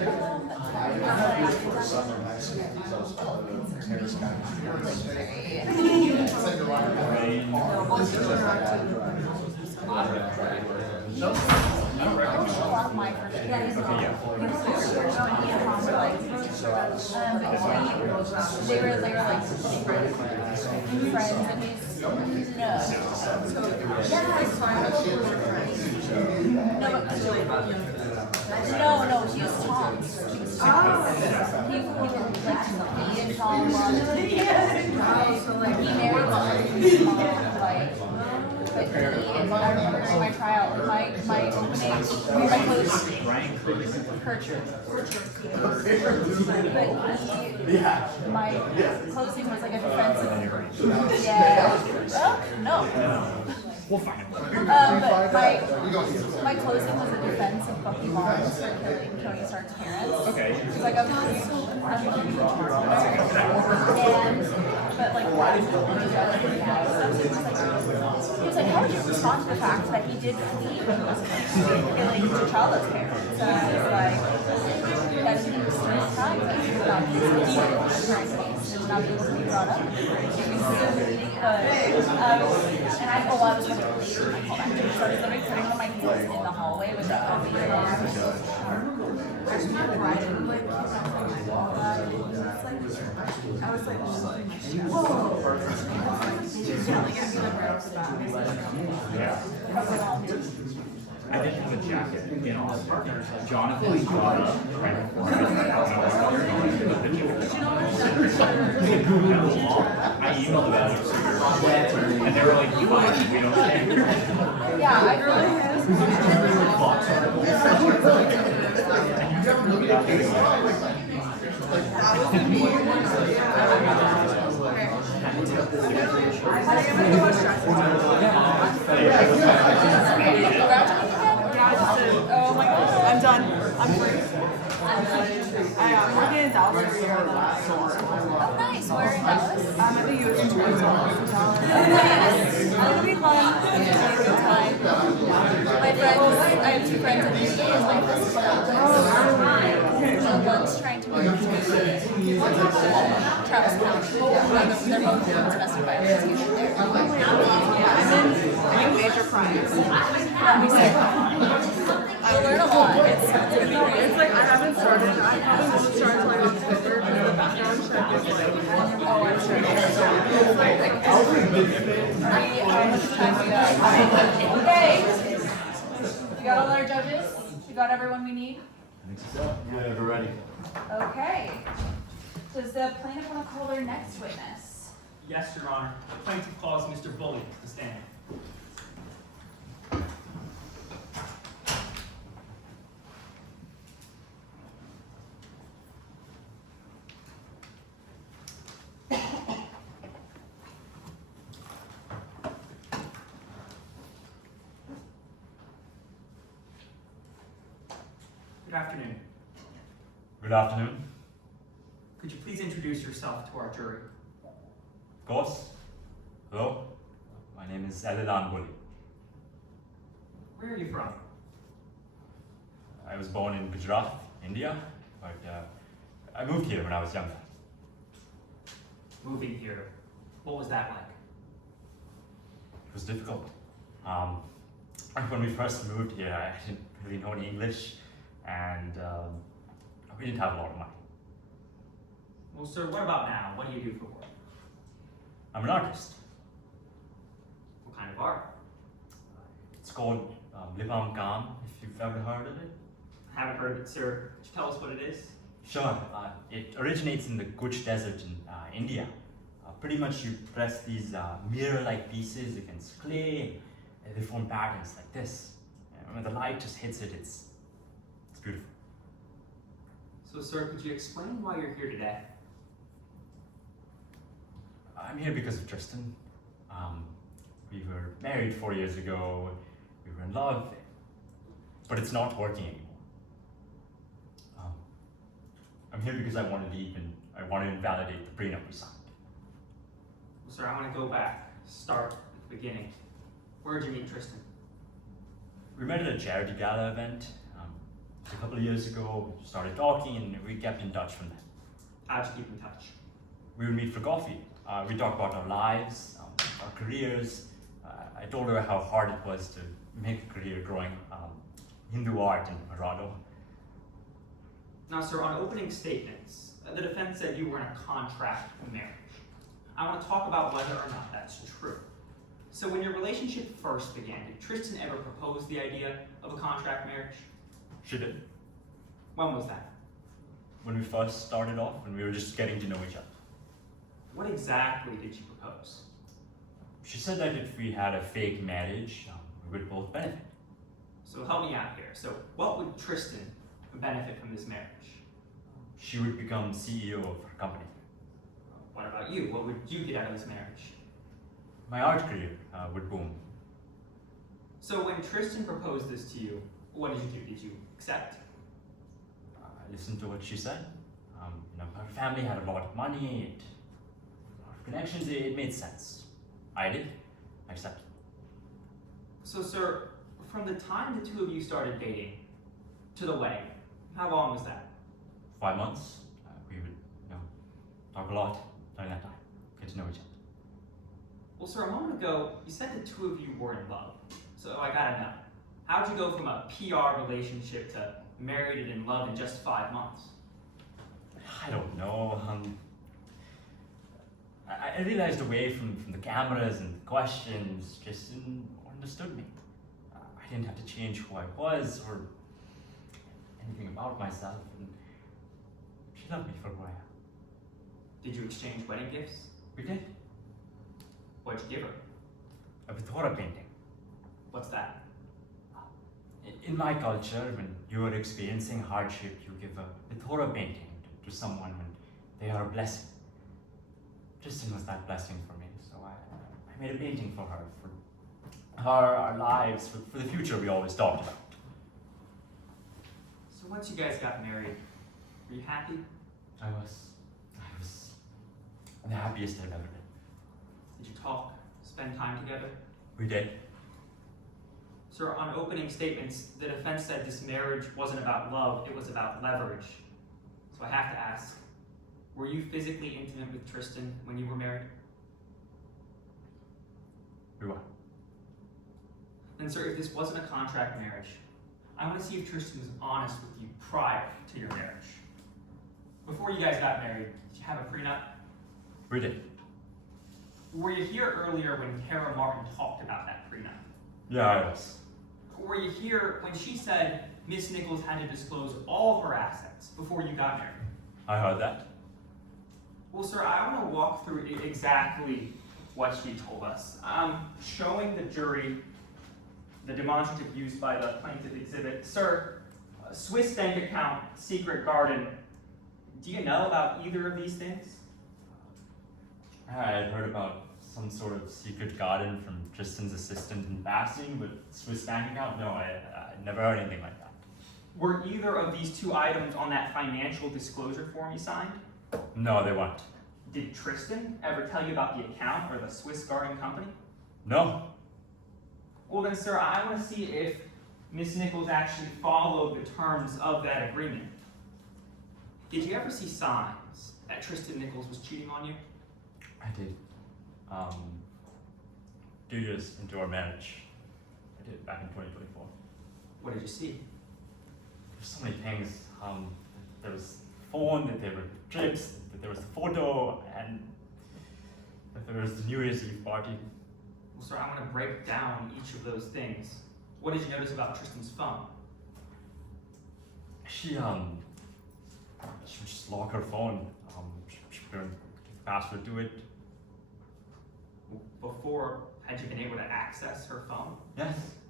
don't recognize my first year. They were like friends, and he's no, he was Tom's. He was Tom's. He would like he and Tom loved so like he married like. But I remember during my tryout, my opening, my close, Kircher. But my closing was like a defensive. Yeah. Well, no. We'll find it. But my closing was a defense of Bucky Barnes for killing Tony Stark's parents. Okay. Because like I'm a huge but like why did he was like, how would you respond to the fact that he did flee when he was killing T'Challa's parents? And I was like, that didn't exist time that he would not be able to be not be able to be brought up. But and I was going to leave when I called back. So I was literally putting on my heels in the hallway with the coffee. I remember riding like I was like, whoa. Yelling at me like right off the bat. Yeah. I didn't have a jacket in all partners. Jonathan got up right before I emailed them and they were like, you want we don't care. Yeah, I really Oh my god. I'm done. I'm free. I'm working in Dallas for a year. Oh nice, where in Dallas? I'm at the U.S. in Dallas. It'll be fun. It'll be a good time. My friends, I have two friends in the UK and my best friend. One's trying to move to Travis County. They're both doing domestic violence there. Yeah, and then I think major crimes. You'll learn a lot. It's gonna be great. It's like I haven't started. I probably won't start until like October because the background check is like, Oh, I'm sure. How much time we got? Okay. We got all our judges? We got everyone we need? Yeah, we're ready. Okay. Does the plaintiff want to call their next witness? Yes, Your Honor. The plaintiff calls Mr. Bully to stand. Good afternoon. Good afternoon. Could you please introduce yourself to our jury? Of course. Hello. My name is Elilan Bulli. Where are you from? I was born in Gujarat, India, but I moved here when I was younger. Moving here, what was that like? It was difficult. When we first moved here, I didn't really know any English, and we didn't have a lot of money. Well, sir, what about now? What do you do for work? I'm an artist. What kind of art? It's called Libam Kam, if you've ever heard of it. I haven't heard of it, sir. Could you tell us what it is? Sure. It originates in the Kuch Desert in India. Pretty much you press these mirror-like pieces against clay, and they form patterns like this. And when the light just hits it, it's beautiful. So, sir, could you explain why you're here today? I'm here because of Tristan. We were married 4 years ago. We were in love, but it's not working anymore. I'm here because I want to leave and I want to invalidate the prenup we signed. Well, sir, I want to go back, start at the beginning. Where'd you meet Tristan? We met at a charity gala event a couple of years ago. We started talking and we kept in touch from then. How'd you keep in touch? We would meet for coffee. We talked about our lives, our careers. I told her how hard it was to make a career growing Hindu art in Morado. Now, sir, on opening statements, the defense said you were in a contract marriage. I want to talk about whether or not that's true. So when your relationship first began, did Tristan ever propose the idea of a contract marriage? She did. When was that? When we first started off, when we were just getting to know each other. What exactly did she propose? She said that if we had a fake marriage, we would both benefit. So help me out here. So what would Tristan benefit from this marriage? She would become CEO of her company. What about you? What would you get out of this marriage? My art career would boom. So when Tristan proposed this to you, what did you do? Did you accept? I listened to what she said. Her family had a lot of money, connections, it made sense. I did. I accepted. So, sir, from the time the two of you started dating to the wedding, how long was that? 5 months. We would, talk a lot during that time. Get to know each other. Well, sir, a moment ago, you said the two of you were in love. So I gotta know, how'd you go from a PR relationship to married and in love in just 5 months? I don't know. I realized away from the cameras and questions, Tristan understood me. I didn't have to change who I was or anything about myself, and she loved me for who I am. Did you exchange wedding gifts? We did. What'd you give her? A Vithora painting. What's that? In my culture, when you are experiencing hardship, you give a Vithora painting to someone when they are a blessing. Tristan was that blessing for me, so I made a painting for her, our lives, for the future we always talked about. So once you guys got married, were you happy? I was the happiest I've ever been. Did you talk, spend time together? We did. Sir, on opening statements, the defense said this marriage wasn't about love, it was about leverage. So I have to ask, were you physically intimate with Tristan when you were married? We were. Then, sir, if this wasn't a contract marriage, I want to see if Tristan was honest with you prior to your marriage. Before you guys got married, did you have a prenup? We did. Were you here earlier when Kara Martin talked about that prenup? Yeah, I was. Were you here when she said Miss Nichols had to disclose all of her assets before you got married? I heard that. Well, sir, I want to walk through exactly what she told us. I'm showing the jury the demonstrative used by the plaintiff exhibit. Sir, Swiss bank account, secret garden. Do you know about either of these things? I had heard about some sort of secret garden from Tristan's assistant in passing, but Swiss bank account? No, I never heard anything like that. Were either of these two items on that financial disclosure form you signed? No, they weren't. Did Tristan ever tell you about the account or the Swiss garden company? No. Well then, sir, I want to see if Miss Nichols actually followed the terms of that agreement. Did you ever see signs that Tristan Nichols was cheating on you? I did. 2 years into our marriage. I did back in 2024. What did you see? There's so many things. There was phone, that there were trips, that there was the photo, and that there was the New Year's Eve party. Well, sir, I want to break down each of those things. What did you notice about Tristan's phone? She would just lock her phone. She couldn't give the password to it. Before, had you been able to access her phone?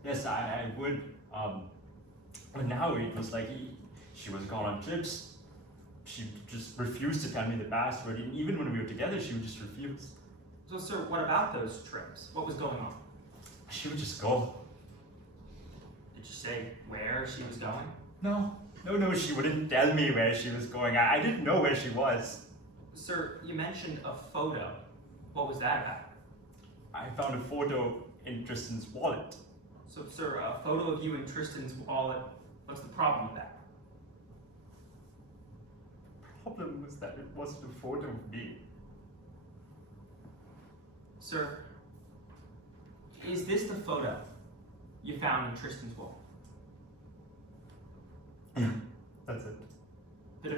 Yes, I would. But now it was like she was gone on trips. She just refused to tell me the password, and even when we were together, she would just refuse. So, sir, what about those trips? What was going on? She would just go. Did you say where she was going? No, she wouldn't tell me where she was going. I didn't know where she was. Sir, you mentioned a photo. What was that about? I found a photo in Tristan's wallet. So, sir, a photo of you in Tristan's wallet, what's the problem with that? The problem was that it wasn't a photo of me. Sir, is this the photo you found in Tristan's wallet? That's it. The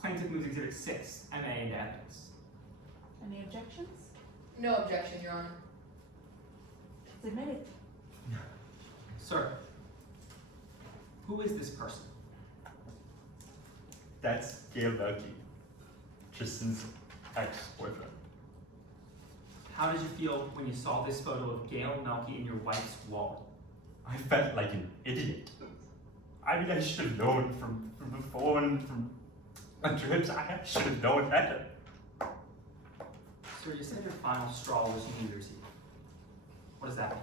plaintiff moves Exhibit 6, MA into evidence. Any objections? No objection, Your Honor. It's admitted. Sir, who is this person? That's Gail Melky, Tristan's ex-boyfriend. How did you feel when you saw this photo of Gail Melky in your wife's wallet? I felt like an idiot. I mean, I should have known from the phone, from my trips. I should have known better. Sir, you said your final straw was New Year's Eve. What does that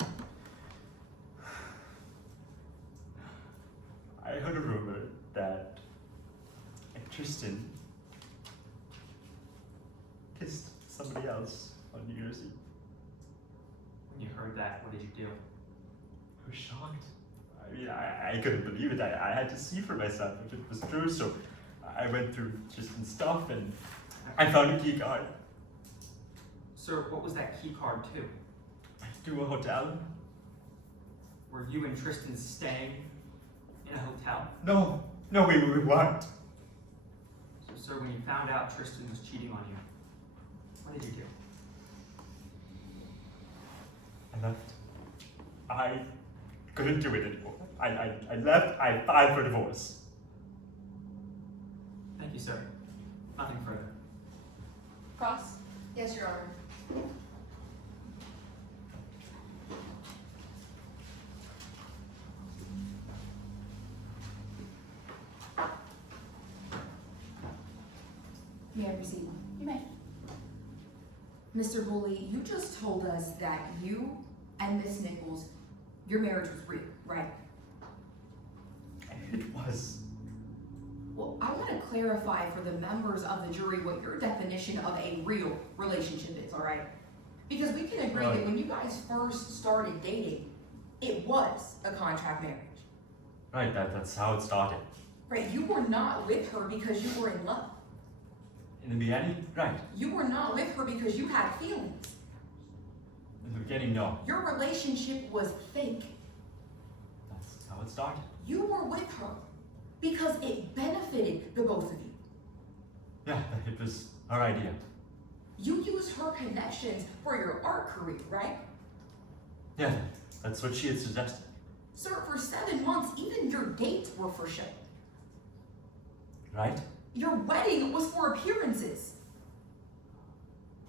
mean? I heard a rumor that Tristan kissed somebody else on New Year's Eve. When you heard that, what did you do? I was shocked. I mean, I couldn't believe it. I had to see for myself if it was true, so I went through Tristan's stuff and I found a key card Sir, what was that key card to? to a hotel. Were you and Tristan staying in a hotel? No, we weren't. So, sir, when you found out Tristan was cheating on you, what did you do? I left. I couldn't do it anymore. I left. I filed for divorce. Thank you, sir. Nothing further. Cross? Yes, Your Honor. May I proceed? You may. Mr. Bully, you just told us that you and Miss Nichols, your marriage was real, right? It was. Well, I want to clarify for the members of the jury what your definition of a real relationship is, all right? Because we can agree that when you guys first started dating, it was a contract marriage. Right, that's how it started. Right, you were not with her because you were in love. In the beginning, right. You were not with her because you had feelings. In the beginning, no. Your relationship was fake. That's how it started. You were with her because it benefited the both of you. Yeah, it was her idea. You used her connections for your art career, right? Yeah, that's what she had suggested. Sir, for 7 months, even your dates were for show. Right? Your wedding was for appearances.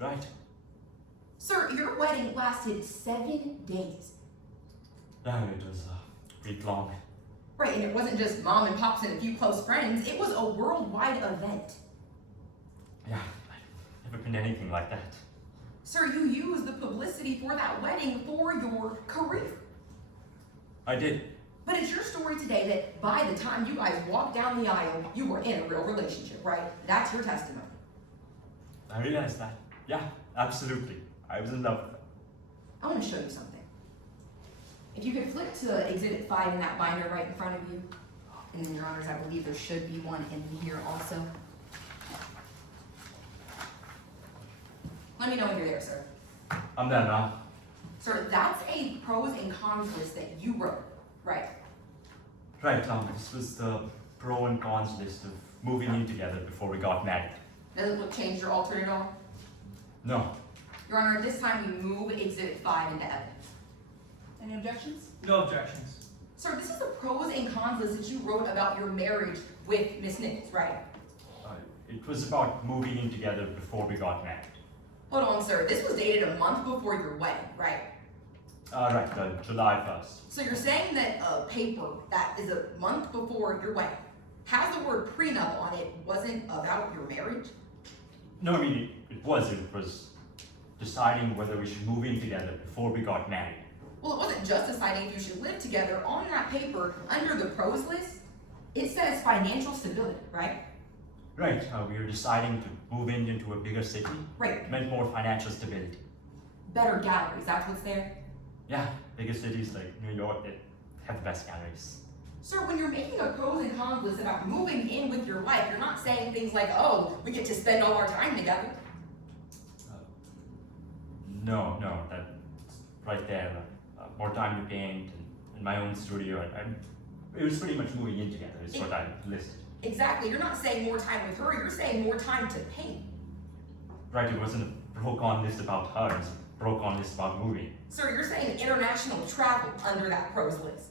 Right. Sir, your wedding lasted 7 days. Yeah, it was a week long. Right, and it wasn't just mom and pops and a few close friends. It was a worldwide event. Yeah, I've never been anything like that. Sir, you used the publicity for that wedding for your career. I did. But it's your story today that by the time you guys walked down the aisle, you were in a real relationship, right? That's your testimony. I realized that. Yeah, absolutely. I was in love with her. I want to show you something. If you could flip to Exhibit 5 in that binder right in front of you. And then, Your Honors, I believe there should be one in here also. Let me know when you're there, sir. I'm there now. Sir, that's a pros and cons list that you wrote, right? Right, this was the pro and cons list of moving in together before we got married. Does it look changed or altered at all? No. Your Honor, at this time we move Exhibit 5 into evidence. Any objections? No objections. Sir, this is the pros and cons list that you wrote about your marriage with Miss Nichols, right? It was about moving in together before we got married. Hold on, sir. This was dated a month before your wedding, right? Right, July 1st. So you're saying that a paper that is a month before your wedding has the word prenup on it wasn't about your marriage? No, I mean, it was deciding whether we should move in together before we got married. Well, it wasn't just deciding if you should live together. On that paper, under the pros list, it says financial stability, right? Right, we were deciding to move into a bigger city. Right. It meant more financial stability. Better galleries, that's what's there. Yeah, bigger cities like New York, they have the best galleries. Sir, when you're making a pros and cons list about moving in with your wife, you're not saying things like, oh, we get to spend all our time together. No, that's right there. More time to paint in my own studio. It was pretty much moving in together is what I listed. Exactly, you're not saying more time with her, you're saying more time to paint. Right, it wasn't a pro-con list about her, it was a pro-con list about moving. Sir, you're saying international travel under that pros list.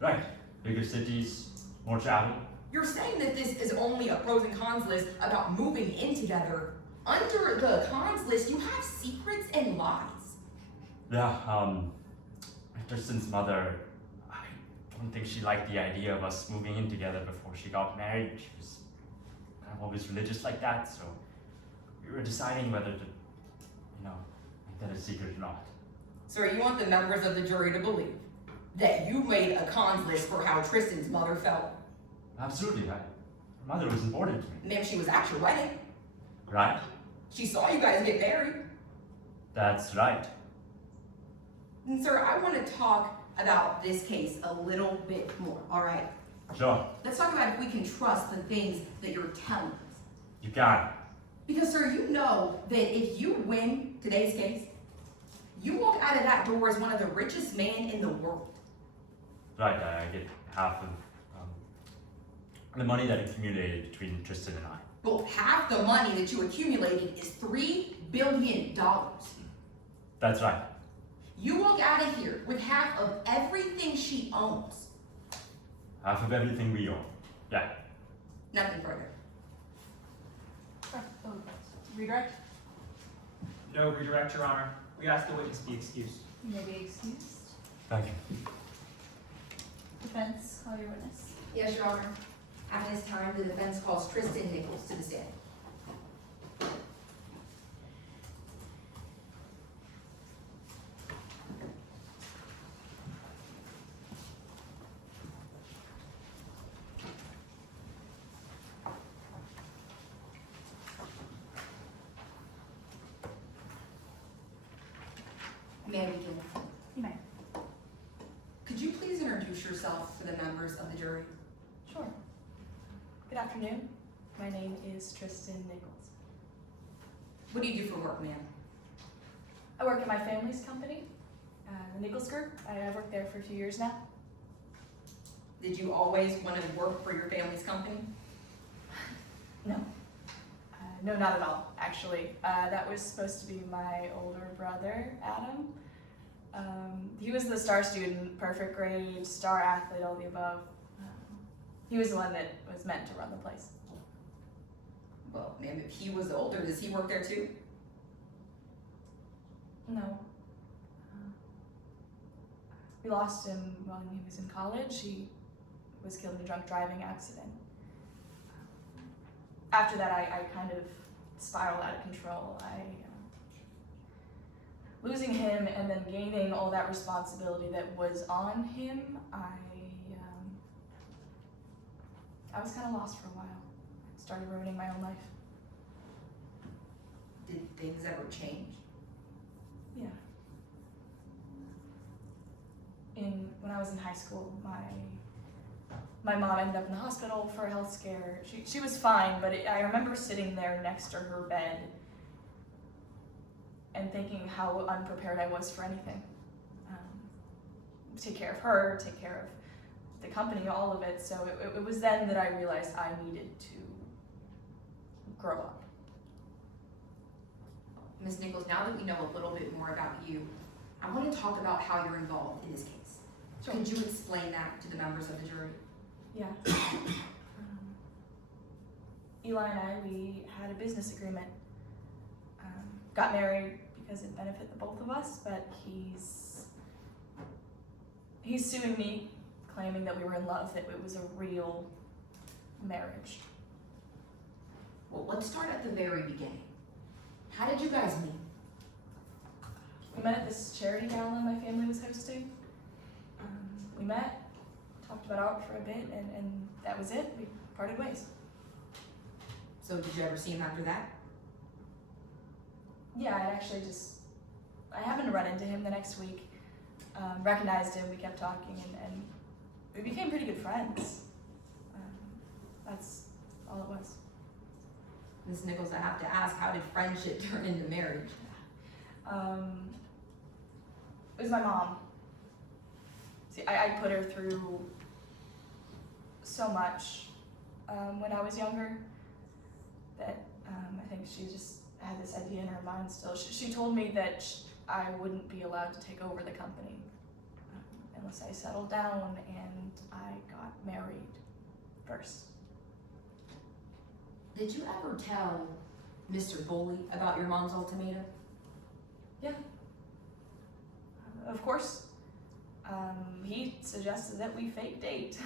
Right, bigger cities, more travel. You're saying that this is only a pros and cons list about moving in together. Under the cons list, you have secrets and lies. Yeah, Tristan's mother, I don't think she liked the idea of us moving in together before she got married. She was kind of always religious like that, so we were deciding whether to, make that a secret or not. Sir, you want the members of the jury to believe that you made a cons list for how Tristan's mother felt? Absolutely, her mother was important to me. Ma'am, she was at your wedding. Right? She saw you guys get married. That's right. And sir, I want to talk about this case a little bit more, all right? Sure. Let's talk about if we can trust the things that you're telling us. You got it. Because sir, you know that if you win today's case, you walk out of that door as one of the richest men in the world. Right, I get half of the money that accumulated between Tristan and I. Well, half the money that you accumulated is $3 billion. That's right. You walk out of here with half of everything she owns. Half of everything we own. Yeah. Nothing further. Oh, redirect? No redirect, Your Honor. We ask the witness be excused. You may be excused. Thank you. Defense, call your witness. Yes, Your Honor. At this time, the defense calls Tristan Nichols to the stand. May I begin? You may. Could you please introduce yourself to the members of the jury? Sure. Good afternoon. My name is Tristan Nichols. What do you do for work, ma'am? I work at my family's company, the Nichols Group. I've worked there for a few years now. Did you always want to work for your family's company? No. No, not at all, actually. That was supposed to be my older brother, Adam. He was the star student, perfect grade, star athlete, all the above. He was the one that was meant to run the place. Well, ma'am, if he was older, does he work there too? No. We lost him when he was in college. He was killed in a drunk driving accident. After that, I kind of spiraled out of control. Losing him and then gaining all that responsibility that was on him, I was kind of lost for a while. I started ruining my own life. Did things ever change? Yeah. When I was in high school, my mom ended up in the hospital for a health scare. She was fine, but I remember sitting there next to her bed and thinking how unprepared I was for anything. Take care of her, take care of the company, all of it. So it was then that I realized I needed to grow up. Ms. Nichols, now that we know a little bit more about you, I want to talk about how you're involved in this case. Sure. Could you explain that to the members of the jury? Yeah. Eli and I, we had a business agreement. Got married because it benefited the both of us, but he's suing me, claiming that we were in love, that it was a real marriage. Well, let's start at the very beginning. How did you guys meet? We met at this charity gala my family was hosting. We met, talked about art for a bit, and that was it. We parted ways. So did you ever see him after that? Yeah, I happened to run into him the next week, recognized him, we kept talking, and we became pretty good friends. That's all it was. Ms. Nichols, I have to ask, how did friendship turn into marriage? It was my mom. See, I put her through so much when I was younger that I think she just had this idea in her mind still. She told me that I wouldn't be allowed to take over the company unless I settled down and I got married first. Did you ever tell Mr. Bully about your mom's ultimatum? Yeah. Of course. He suggested that we fake date.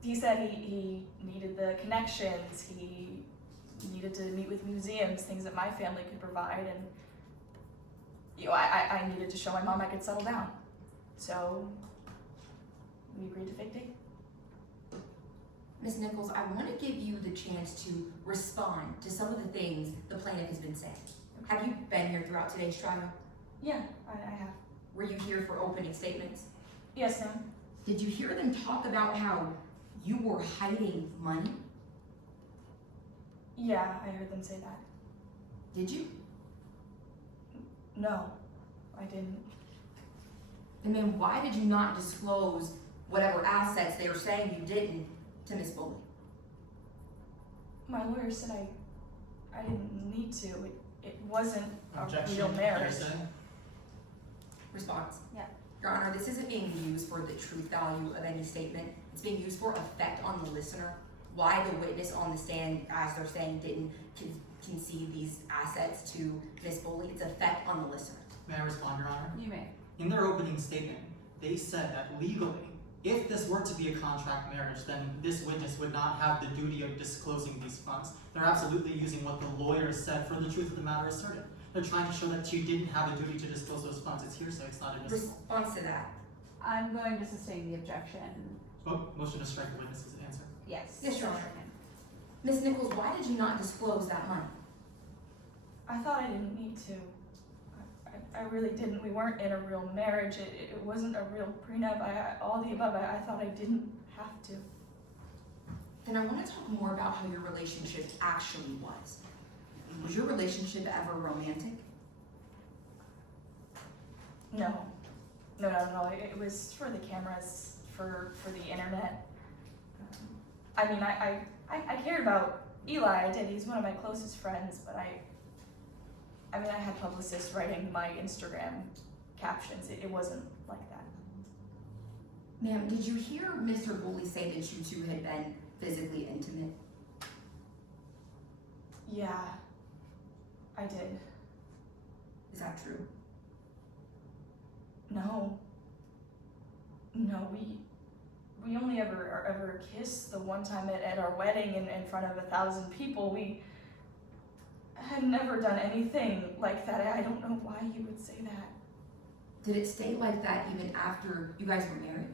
He said he needed the connections, he needed to meet with museums, things that my family could provide, and I needed to show my mom I could settle down. So we agreed to fake date. Ms. Nichols, I want to give you the chance to respond to some of the things the plaintiff has been saying. Have you been here throughout today's trial? Yeah, I have. Were you here for opening statements? Yes, ma'am. Did you hear them talk about how you were hiding money? Yeah, I heard them say that. Did you? No, I didn't. And then why did you not disclose whatever assets they were saying you didn't to Ms. Bully? My lawyer said I didn't need to. It wasn't Objection. a real marriage. Response. Yeah. Your Honor, this isn't being used for the truth value of any statement. It's being used for effect on the listener. Why the witness on the stand, as they're saying, didn't concede these assets to Ms. Bully. It's effect on the listener. May I respond, Your Honor? You may. In their opening statement, they said that legally, if this were to be a contract marriage, then this witness would not have the duty of disclosing these funds. They're absolutely using what the lawyers said for the truth of the matter asserted. They're trying to show that you didn't have a duty to disclose those funds. It's hearsay, it's not admissible. Response to that. I'm going to sustain the objection. Oh, motion to strike the witness's answer. Yes. Yes, Your Honor. Ms. Nichols, why did you not disclose that money? I thought I didn't need to. I really didn't. We weren't in a real marriage. It wasn't a real prenup. All the above. I thought I didn't have to. Then I want to talk more about how your relationship actually was. Was your relationship ever romantic? No. It was for the cameras, for the internet. I mean, I cared about Eli. I did. He's one of my closest friends, but I had publicists writing my Instagram captions. It wasn't like that. Ma'am, did you hear Mr. Bully say that you two had been physically intimate? Yeah, I did. Is that true? No, we only ever kissed the one time at our wedding in front of 1,000 people. We had never done anything like that. I don't know why you would say that. Did it stay like that even after you guys were married?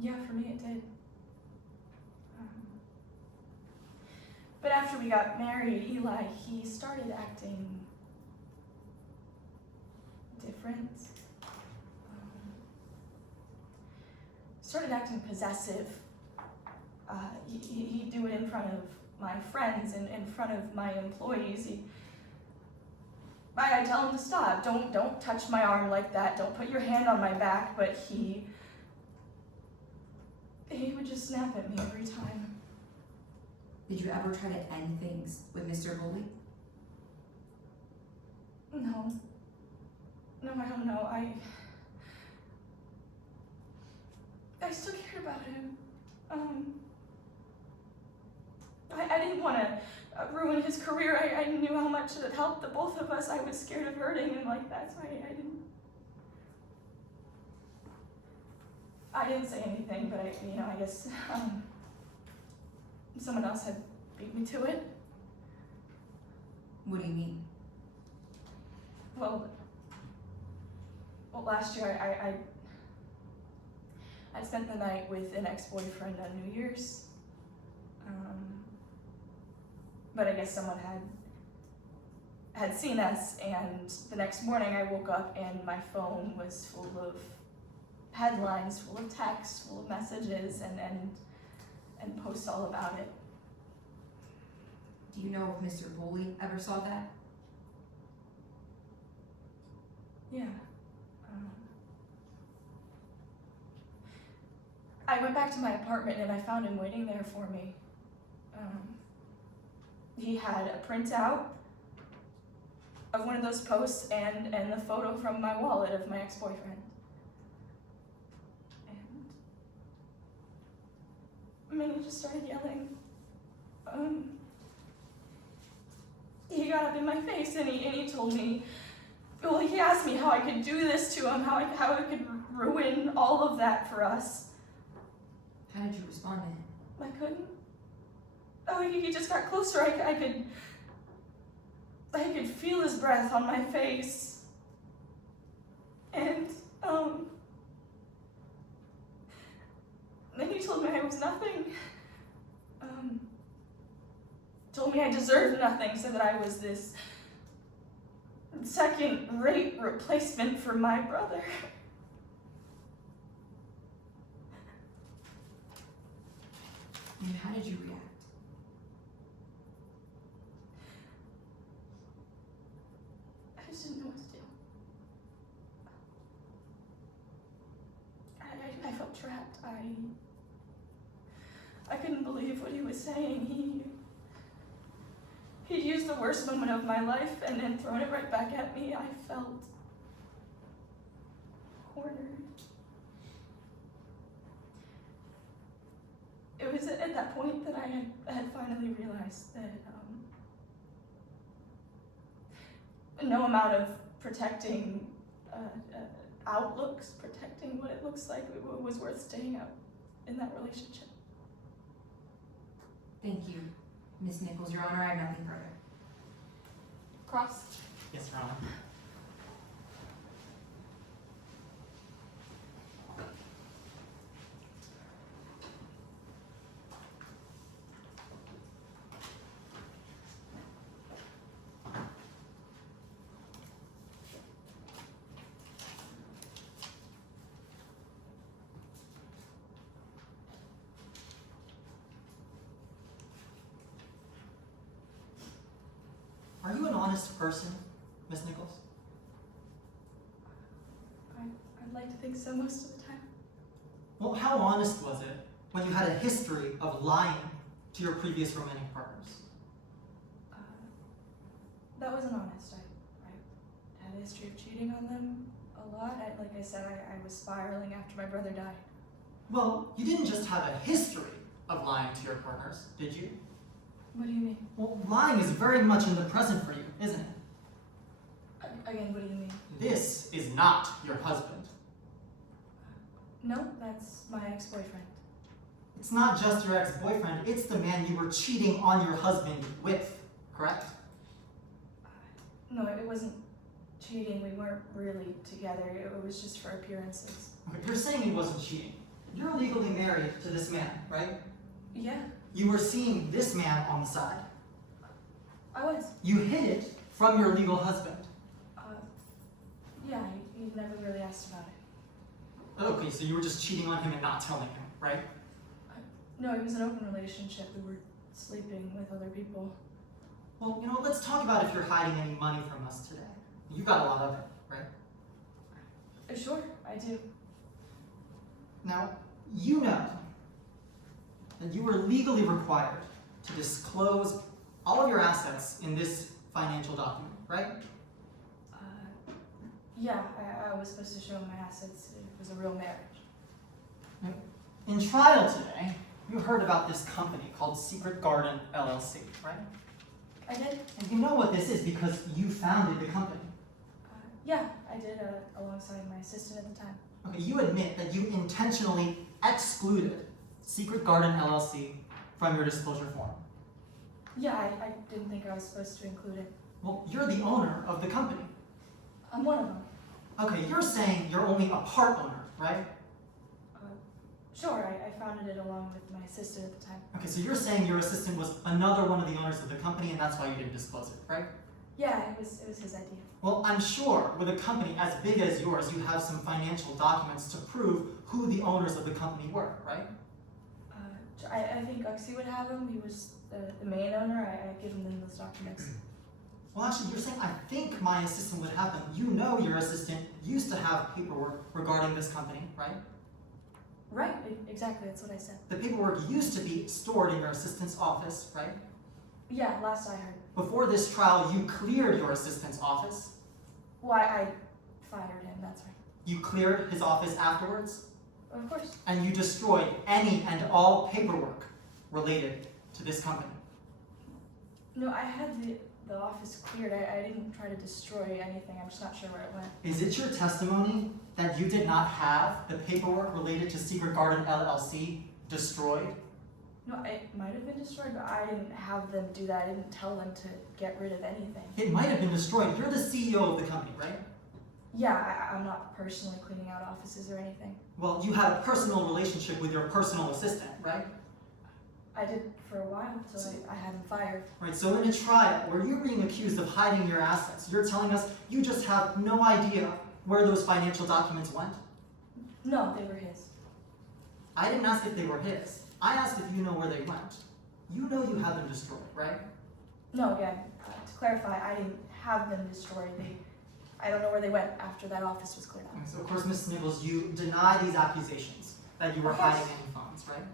Yeah, for me it did. But after after we got married, Eli, he started acting different. Started acting possessive. He'd do it in front of my friends and in front of my employees. I'd tell him to stop. Don't touch my arm like that. Don't put your hand on my back. But he would just snap at me every time. Did you ever try to end things with Mr. Bully? No, I don't know. I still cared about him. I didn't want to ruin his career. I knew how much it helped the both of us. I was scared of hurting him like that, so I didn't say anything, but I guess someone else had beat me to it. What do you mean? Well, last year I spent the night with an ex-boyfriend on New Year's. But I guess someone had seen us, and the next morning I woke up and my phone was full of headlines, full of texts, full of messages, and posts all about it. Do you know if Mr. Bully ever saw that? Yeah. I went back to my apartment and I found him waiting there for me. He had a printout of one of those posts and the photo from my wallet of my ex-boyfriend. And he just started yelling. He got up in my face and he told me, well, he asked me how I could do this to him, how I could ruin all of that for us. How did you respond to him? I couldn't. Oh, he just got closer. I could feel his breath on my face. And then he told me I was nothing. Told me I deserved nothing, said that I was this second-rate replacement for my brother. And how did you react? I just didn't know what to do. I felt trapped. I couldn't believe what he was saying. He'd used the worst moment of my life and then thrown it right back at me. I felt cornered. It was at that point that I had finally realized that no amount of protecting outlooks, protecting what it looks like, was worth staying up in that relationship. Thank you, Ms. Nichols. Your Honor, I have nothing further. Cross. Yes, Your Honor. Are you an honest person, Miss Nichols? I'd like to think so most of the time. Well, how honest was it when you had a history of lying to your previous romantic partners? That wasn't honest. I had a history of cheating on them a lot. Like I said, I was spiraling after my brother died. Well, you didn't just have a history of lying to your partners, did you? What do you mean? Well, lying is very much in the present for you, isn't it? Again, what do you mean? This is not your husband. No, that's my ex-boyfriend. It's not just your ex-boyfriend, it's the man you were cheating on your husband with, correct? No, it wasn't cheating. We weren't really together. It was just for appearances. Okay, you're saying he wasn't cheating. You're legally married to this man, right? Yeah. You were seeing this man on the side. I was. You hid it from your legal husband. Yeah, he never really asked about it. Okay, so you were just cheating on him and not telling him, right? No, it was an open relationship. We were sleeping with other people. Well, let's talk about if you're hiding any money from us today. You've got a lot of it, right? Sure, I do. Now, you know that you are legally required to disclose all of your assets in this financial document, right? Yeah, I was supposed to show my assets. It was a real marriage. In trial today, you heard about this company called Secret Garden LLC, right? I did? And you know what this is because you founded the company. Yeah, I did, alongside my assistant at the time. Okay, you admit that you intentionally excluded Secret Garden LLC from your disclosure form. Yeah, I didn't think I was supposed to include it. Well, you're the owner of the company. I'm one of them. Okay, you're saying you're only a part owner, right? Sure, I founded it along with my assistant at the time. Okay, so you're saying your assistant was another one of the owners of the company and that's why you didn't disclose it, right? Yeah, it was his idea. Well, I'm sure with a company as big as yours, you have some financial documents to prove who the owners of the company were, right? I think Uxie would have him. He was the main owner. I given them those documents. Well, actually, you're saying I think my assistant would have them. You know your assistant used to have paperwork regarding this company, right? Right, exactly. That's what I said. The paperwork used to be stored in your assistant's office, right? Yeah, last I heard. Before this trial, you cleared your assistant's office. Well, I fired him. That's right. You cleared his office afterwards? Of course. And you destroyed any and all paperwork related to this company. No, I had the office cleared. I didn't try to destroy anything. I'm just not sure where it went. Is it your testimony that you did not have the paperwork related to Secret Garden LLC destroyed? No, it might have been destroyed, but I didn't have them do that. I didn't tell them to get rid of anything. It might have been destroyed. You're the CEO of the company, right? Yeah, I'm not personally cleaning out offices or anything. Well, you had a personal relationship with your personal assistant, right? I did for a while until I had him fired. Right, so in a trial where you're being accused of hiding your assets, you're telling us you just have no idea where those financial documents went? No, they were his. I didn't ask if they were his. I asked if you know where they went. You know you had them destroyed, right? No, again, to clarify, I didn't have them destroyed. I don't know where they went after that office was cleared out. Okay, so of course, Ms. Nichols, you deny these accusations that you were hiding any funds, right?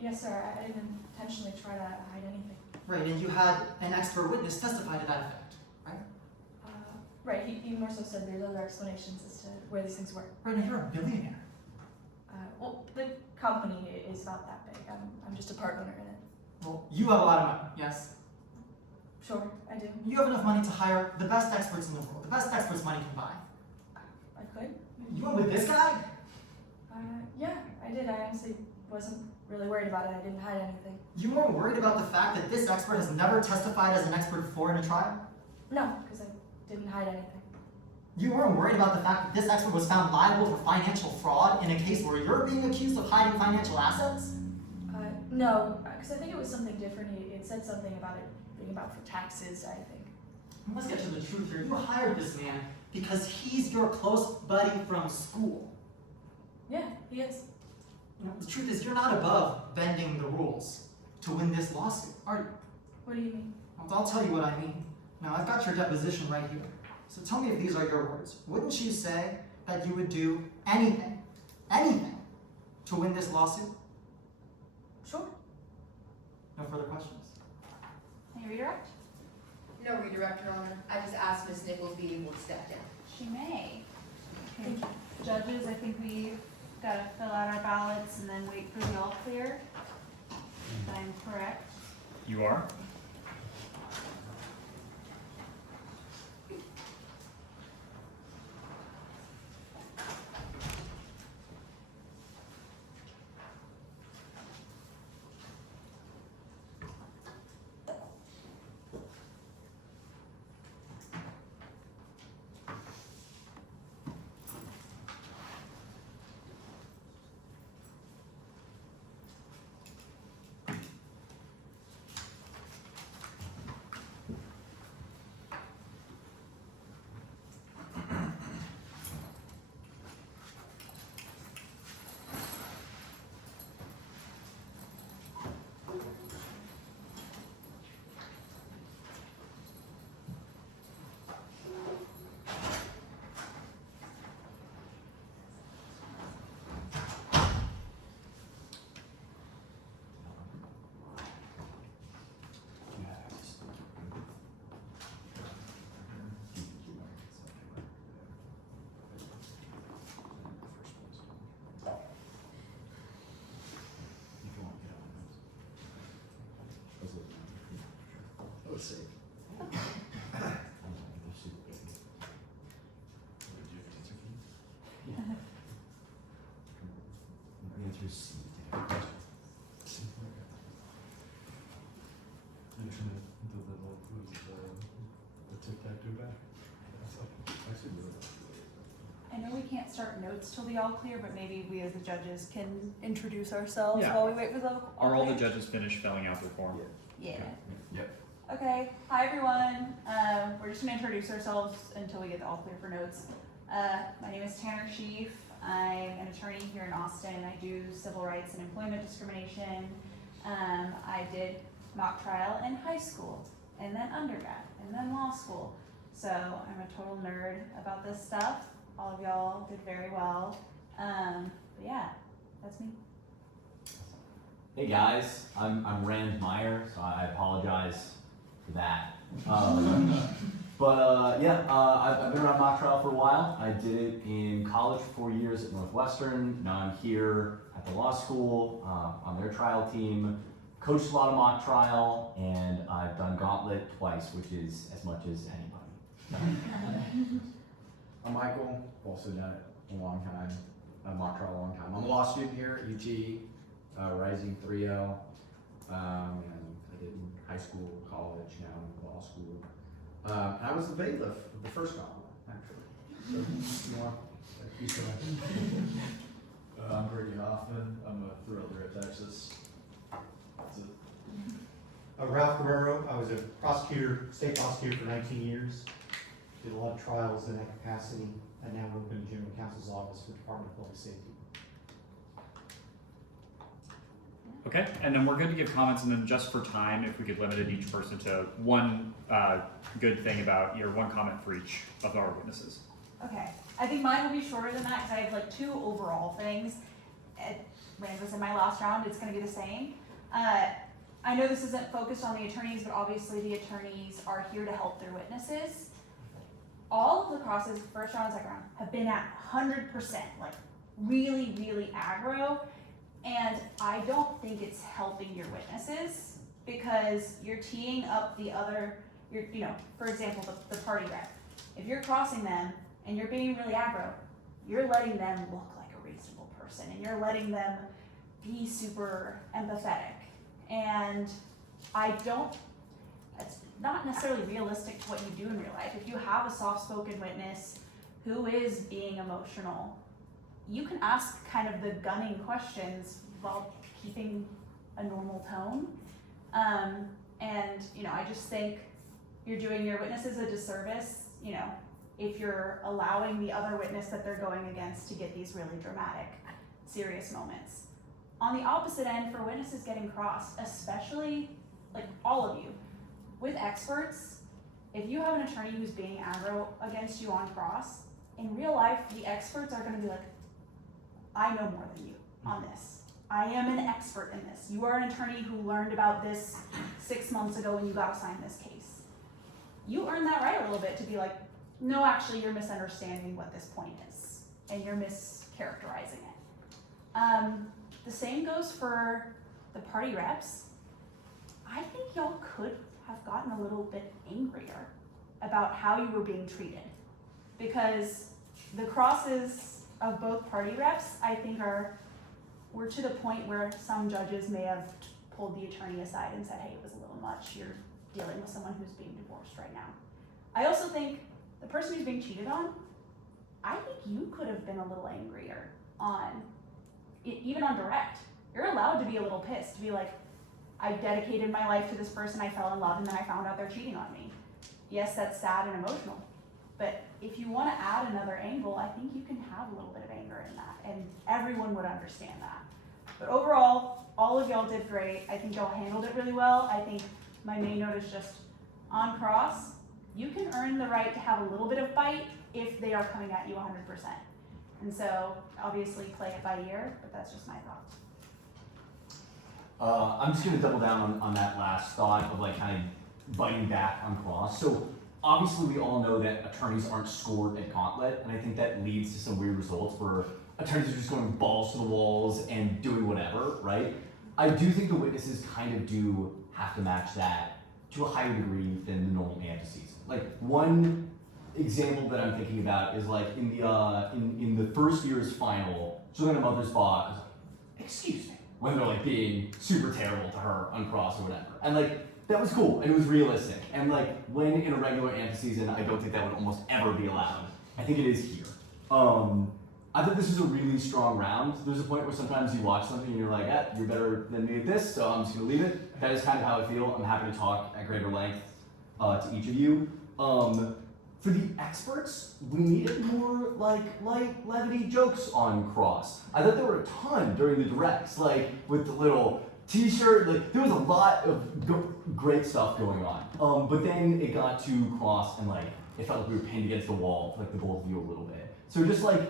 Yes, sir. I didn't intentionally try to hide anything. Right, and you had an expert witness testify to that effect, right? Right, he more so said there's other explanations as to where these things were. Right, now you're a billionaire. Well, the company is about that big. I'm just a part owner in it. Well, you have a lot of money, yes? Sure, I do. You have enough money to hire the best experts in the world, the best experts money can buy. I could. You went with this guy? Yeah, I did. I honestly wasn't really worried about it. I didn't hide anything. You weren't worried about the fact that this expert has never testified as an expert before in a trial? No, because I didn't hide anything. You weren't worried about the fact that this expert was found liable for financial fraud in a case where you're being accused of hiding financial assets? No, because I think it was something different. It said something about it being about for taxes, I think. Let's get to the truth here. You hired this man because he's your close buddy from school. Yeah, he is. You know, the truth is you're not above bending the rules to win this lawsuit, are you? What do you mean? Well, I'll tell you what I mean. Now, I've got your deposition right here. So tell me if these are your words. Wouldn't you say that you would do anything to win this lawsuit? Sure. No further questions? May I redirect? No redirect, Your Honor. I just asked Ms. Nichols be able to step down. She may. Okay. Judges, I think we've got to fill out our ballots and then wait for the all clear. If I'm correct. You are? was looking at it. That was safe. The answer is C. I know we can't start notes till the all clear, but maybe we as the judges can introduce ourselves Yeah. while we wait for the all Are all the clear? judges finished filling out their form? Yeah. Yep. Okay, hi everyone. We're just gonna introduce ourselves until we get the all clear for notes. My name is Tanner Sheaf. I'm an attorney here in Austin. I do civil rights and employment discrimination. I did mock trial in high school, and then undergrad, and then law school. So I'm a total nerd about this stuff. All of y'all did very well. But yeah, that's me. Hey guys, I'm Rand Meyer, so I apologize for that. I've been around mock trial for a while. I did it in college for 4 years at Northwestern. Now I'm here at the law school on their trial team. Coached a lot of mock trial, and I've done Gauntlet twice, which is as much as anybody. I'm Michael, also done it a long time, mock trial a long time. I'm a law student here at UT, Rising 3L. And I did in high school, college, now in law school. And I was the bailiff of the first Gauntlet, actually. So, you want, you still I'm Brady Hoffman. I'm a thriller at Texas. That's it. Ralph Guerrero. I was a prosecutor, state prosecutor for 19 years. Did a lot of trials in that capacity, and now work in the General Counsel's Office for the Department of Public Safety. Okay, and then we're good to give comments, and then just for time, if we could limit it each person to one good thing about one comment for each of our witnesses. Okay, I think mine will be shorter than that because I have like 2 overall things. Rand was in my last round, it's gonna be the same. I know this isn't focused on the attorneys, but obviously the attorneys are here to help their witnesses. All of the crosses, first round and second round, have been at 100%, like really, really aggro. And I don't think it's helping your witnesses because you're teeing up the other, for example, the party rep. If you're crossing them and you're being really aggro, you're letting them look like a reasonable person and you're letting them be super empathetic. And it's not necessarily realistic to what you do in real life. If you have a soft-spoken witness who is being emotional, you can ask kind of the gunning questions while keeping a normal tone. I just think you're doing your witnesses a disservice, if you're allowing the other witness that they're going against to get these really dramatic, serious moments. On the opposite end, for witnesses getting crossed, especially, like all of you, with experts, if you have an attorney who's being aggro against you on cross, in real life, the experts are gonna be like, I know more than you on this. I am an expert in this. You are an attorney who learned about this 6 months ago when you got assigned this case. You earned that right a little bit to be like, no, actually, you're misunderstanding what this point is, and you're mischaracterizing it. The same goes for the party reps. I think y'all could have gotten a little bit angrier about how you were being treated, because the crosses of both party reps, I think we're to the point where some judges may have pulled the attorney aside and said, hey, it was a little much, you're dealing with someone who's being divorced right now. I also think the person who's being cheated on, I think you could have been a little angrier on it, even on direct. You're allowed to be a little pissed, to be like, I dedicated my life to this person, I fell in love, and then I found out they're cheating on me. Yes, that's sad and emotional, but if you want to add another angle, I think you can have a little bit of anger in that, and everyone would understand that. But overall, all of y'all did great. I think y'all handled it really well. I think my main note is just, on cross, you can earn the right to have a little bit of bite if they are coming at you 100%. And so, obviously play it by ear, but that's just my thoughts. I'm just gonna double down on that last thought of like kind of biting back on cross. So obviously we all know that attorneys aren't scored at Gauntlet, and I think that leads to some weird results where attorneys are just going balls to the walls and doing whatever, right? I do think the witnesses kind of do have to match that to a higher degree than the normal antecedent. Like one example that I'm thinking about is like in the first year's final, she's looking at mother's boss, is like, excuse me, when they're like being super terrible to her on cross or whatever. And like that was cool and it was realistic. And like when in a regular antecedent, I don't think that would almost ever be allowed. I think it is here. I thought this was a really strong round. There's a point where sometimes you watch something and you're like, you're better than me at this, so I'm just gonna leave it. That is kind of how I feel. I'm happy to talk at greater length to each of you. For the experts, we needed more like light levity jokes on cross. I thought there were a ton during the directs, like with the little t-shirt, like there was a lot of great stuff going on. But then it got to cross and like, it felt like we were pinned against the wall, like the both of you a little bit. So just like,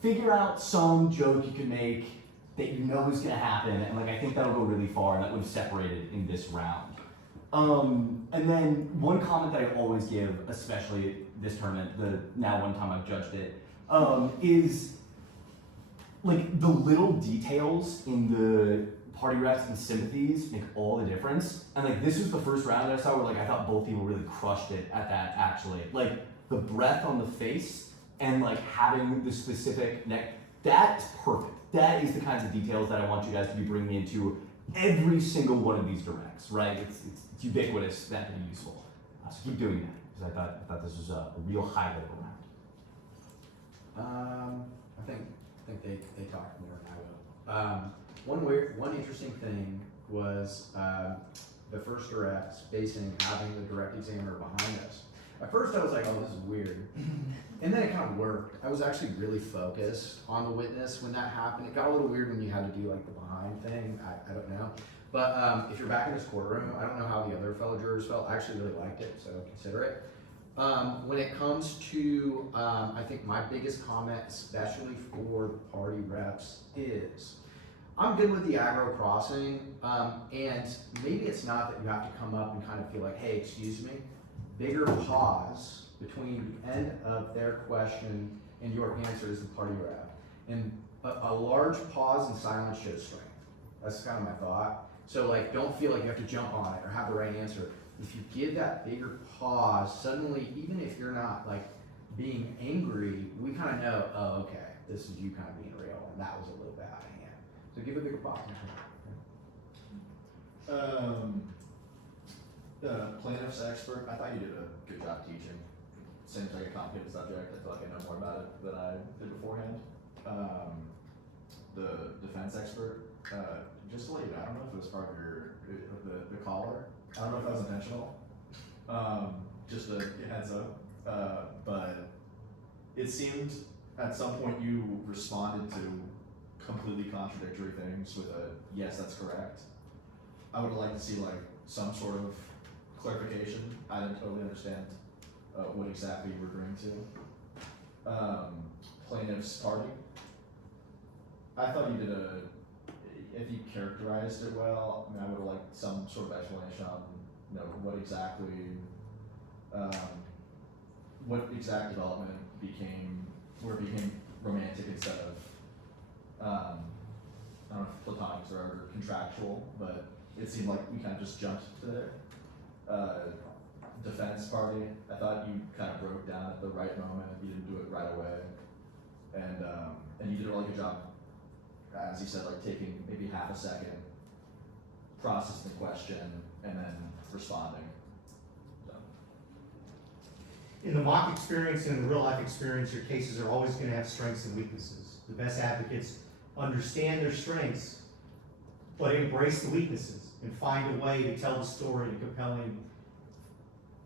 figure out some joke you can make that you know is gonna happen, and like I think that'll go really far, and that would have separated in this round. And then one comment that I always give, especially this tournament, the now one time I've judged it, is like the little details in the party reps and sympathies make all the difference. And like this was the first round that I saw where like I thought both people really crushed it at that actually. Like the breath on the face and like having the specific neck, that's perfect. That is the kinds of details that I want you guys to be bringing into every single one of these directs, right? It's ubiquitous, that can be useful. So keep doing that, because I thought this was a real highlight of the round. I think they talked more than I will. One interesting thing was the first direct spacing, having the direct examiner behind us. At first I was like, oh, this is weird. And then it kind of worked. I was actually really focused on the witness when that happened. It got a little weird when you had to do like the behind thing. I don't know. But if you're back in this courtroom, I don't know how the other fellow jurors felt. I actually really liked it, so consider it. When it comes to, I think my biggest comment, especially for the party reps, is I'm good with the aggro crossing, and maybe it's not that you have to come up and kind of feel like, hey, excuse me. Bigger pause between the end of their question and your answer as the party rep. And a large pause and silence shows strength. That's kind of my thought. So like, don't feel like you have to jump on it or have the right answer. If you give that bigger pause, suddenly, even if you're not like being angry, we kind of know, oh, okay, this is you kind of being real, and that was a little bit out of hand. So give a bigger pause. Plaintiff's expert, I thought you did a good job teaching. Seems like a complicated subject. I feel like I know more about it than I did beforehand. The defense expert, just to let you know, I don't know if it was part of the caller. I don't know if that was intentional. Just a heads up. But it seemed at some point you responded to completely contradictory things with a yes, that's correct. I would like to see like some sort of clarification. I didn't totally understand what exactly you were agreeing to. Plaintiff's party. I thought you did if you characterized it well, I mean, I would have liked some sort of explanation on, what exact development became romantic instead of, I don't know if platonic or contractual, but it seemed like we kind of just jumped to there. Defense party, I thought you kind of broke down at the right moment. You didn't do it right away, and you did a really good job, as you said, like taking maybe half a second, processing the question, and then responding. So. In the mock experience and in the real life experience, your cases are always going to have strengths and weaknesses. The best advocates understand their strengths, but embrace the weaknesses and find a way to tell the story in a compelling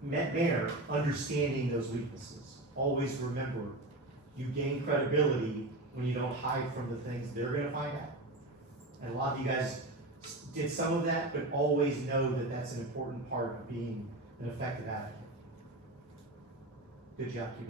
manner, understanding those weaknesses. Always remember, you gain credibility when you don't hide from the things they're going to find out. And a lot of you guys did some of that, but always know that that's an important part of being an effective advocate. Good job, keep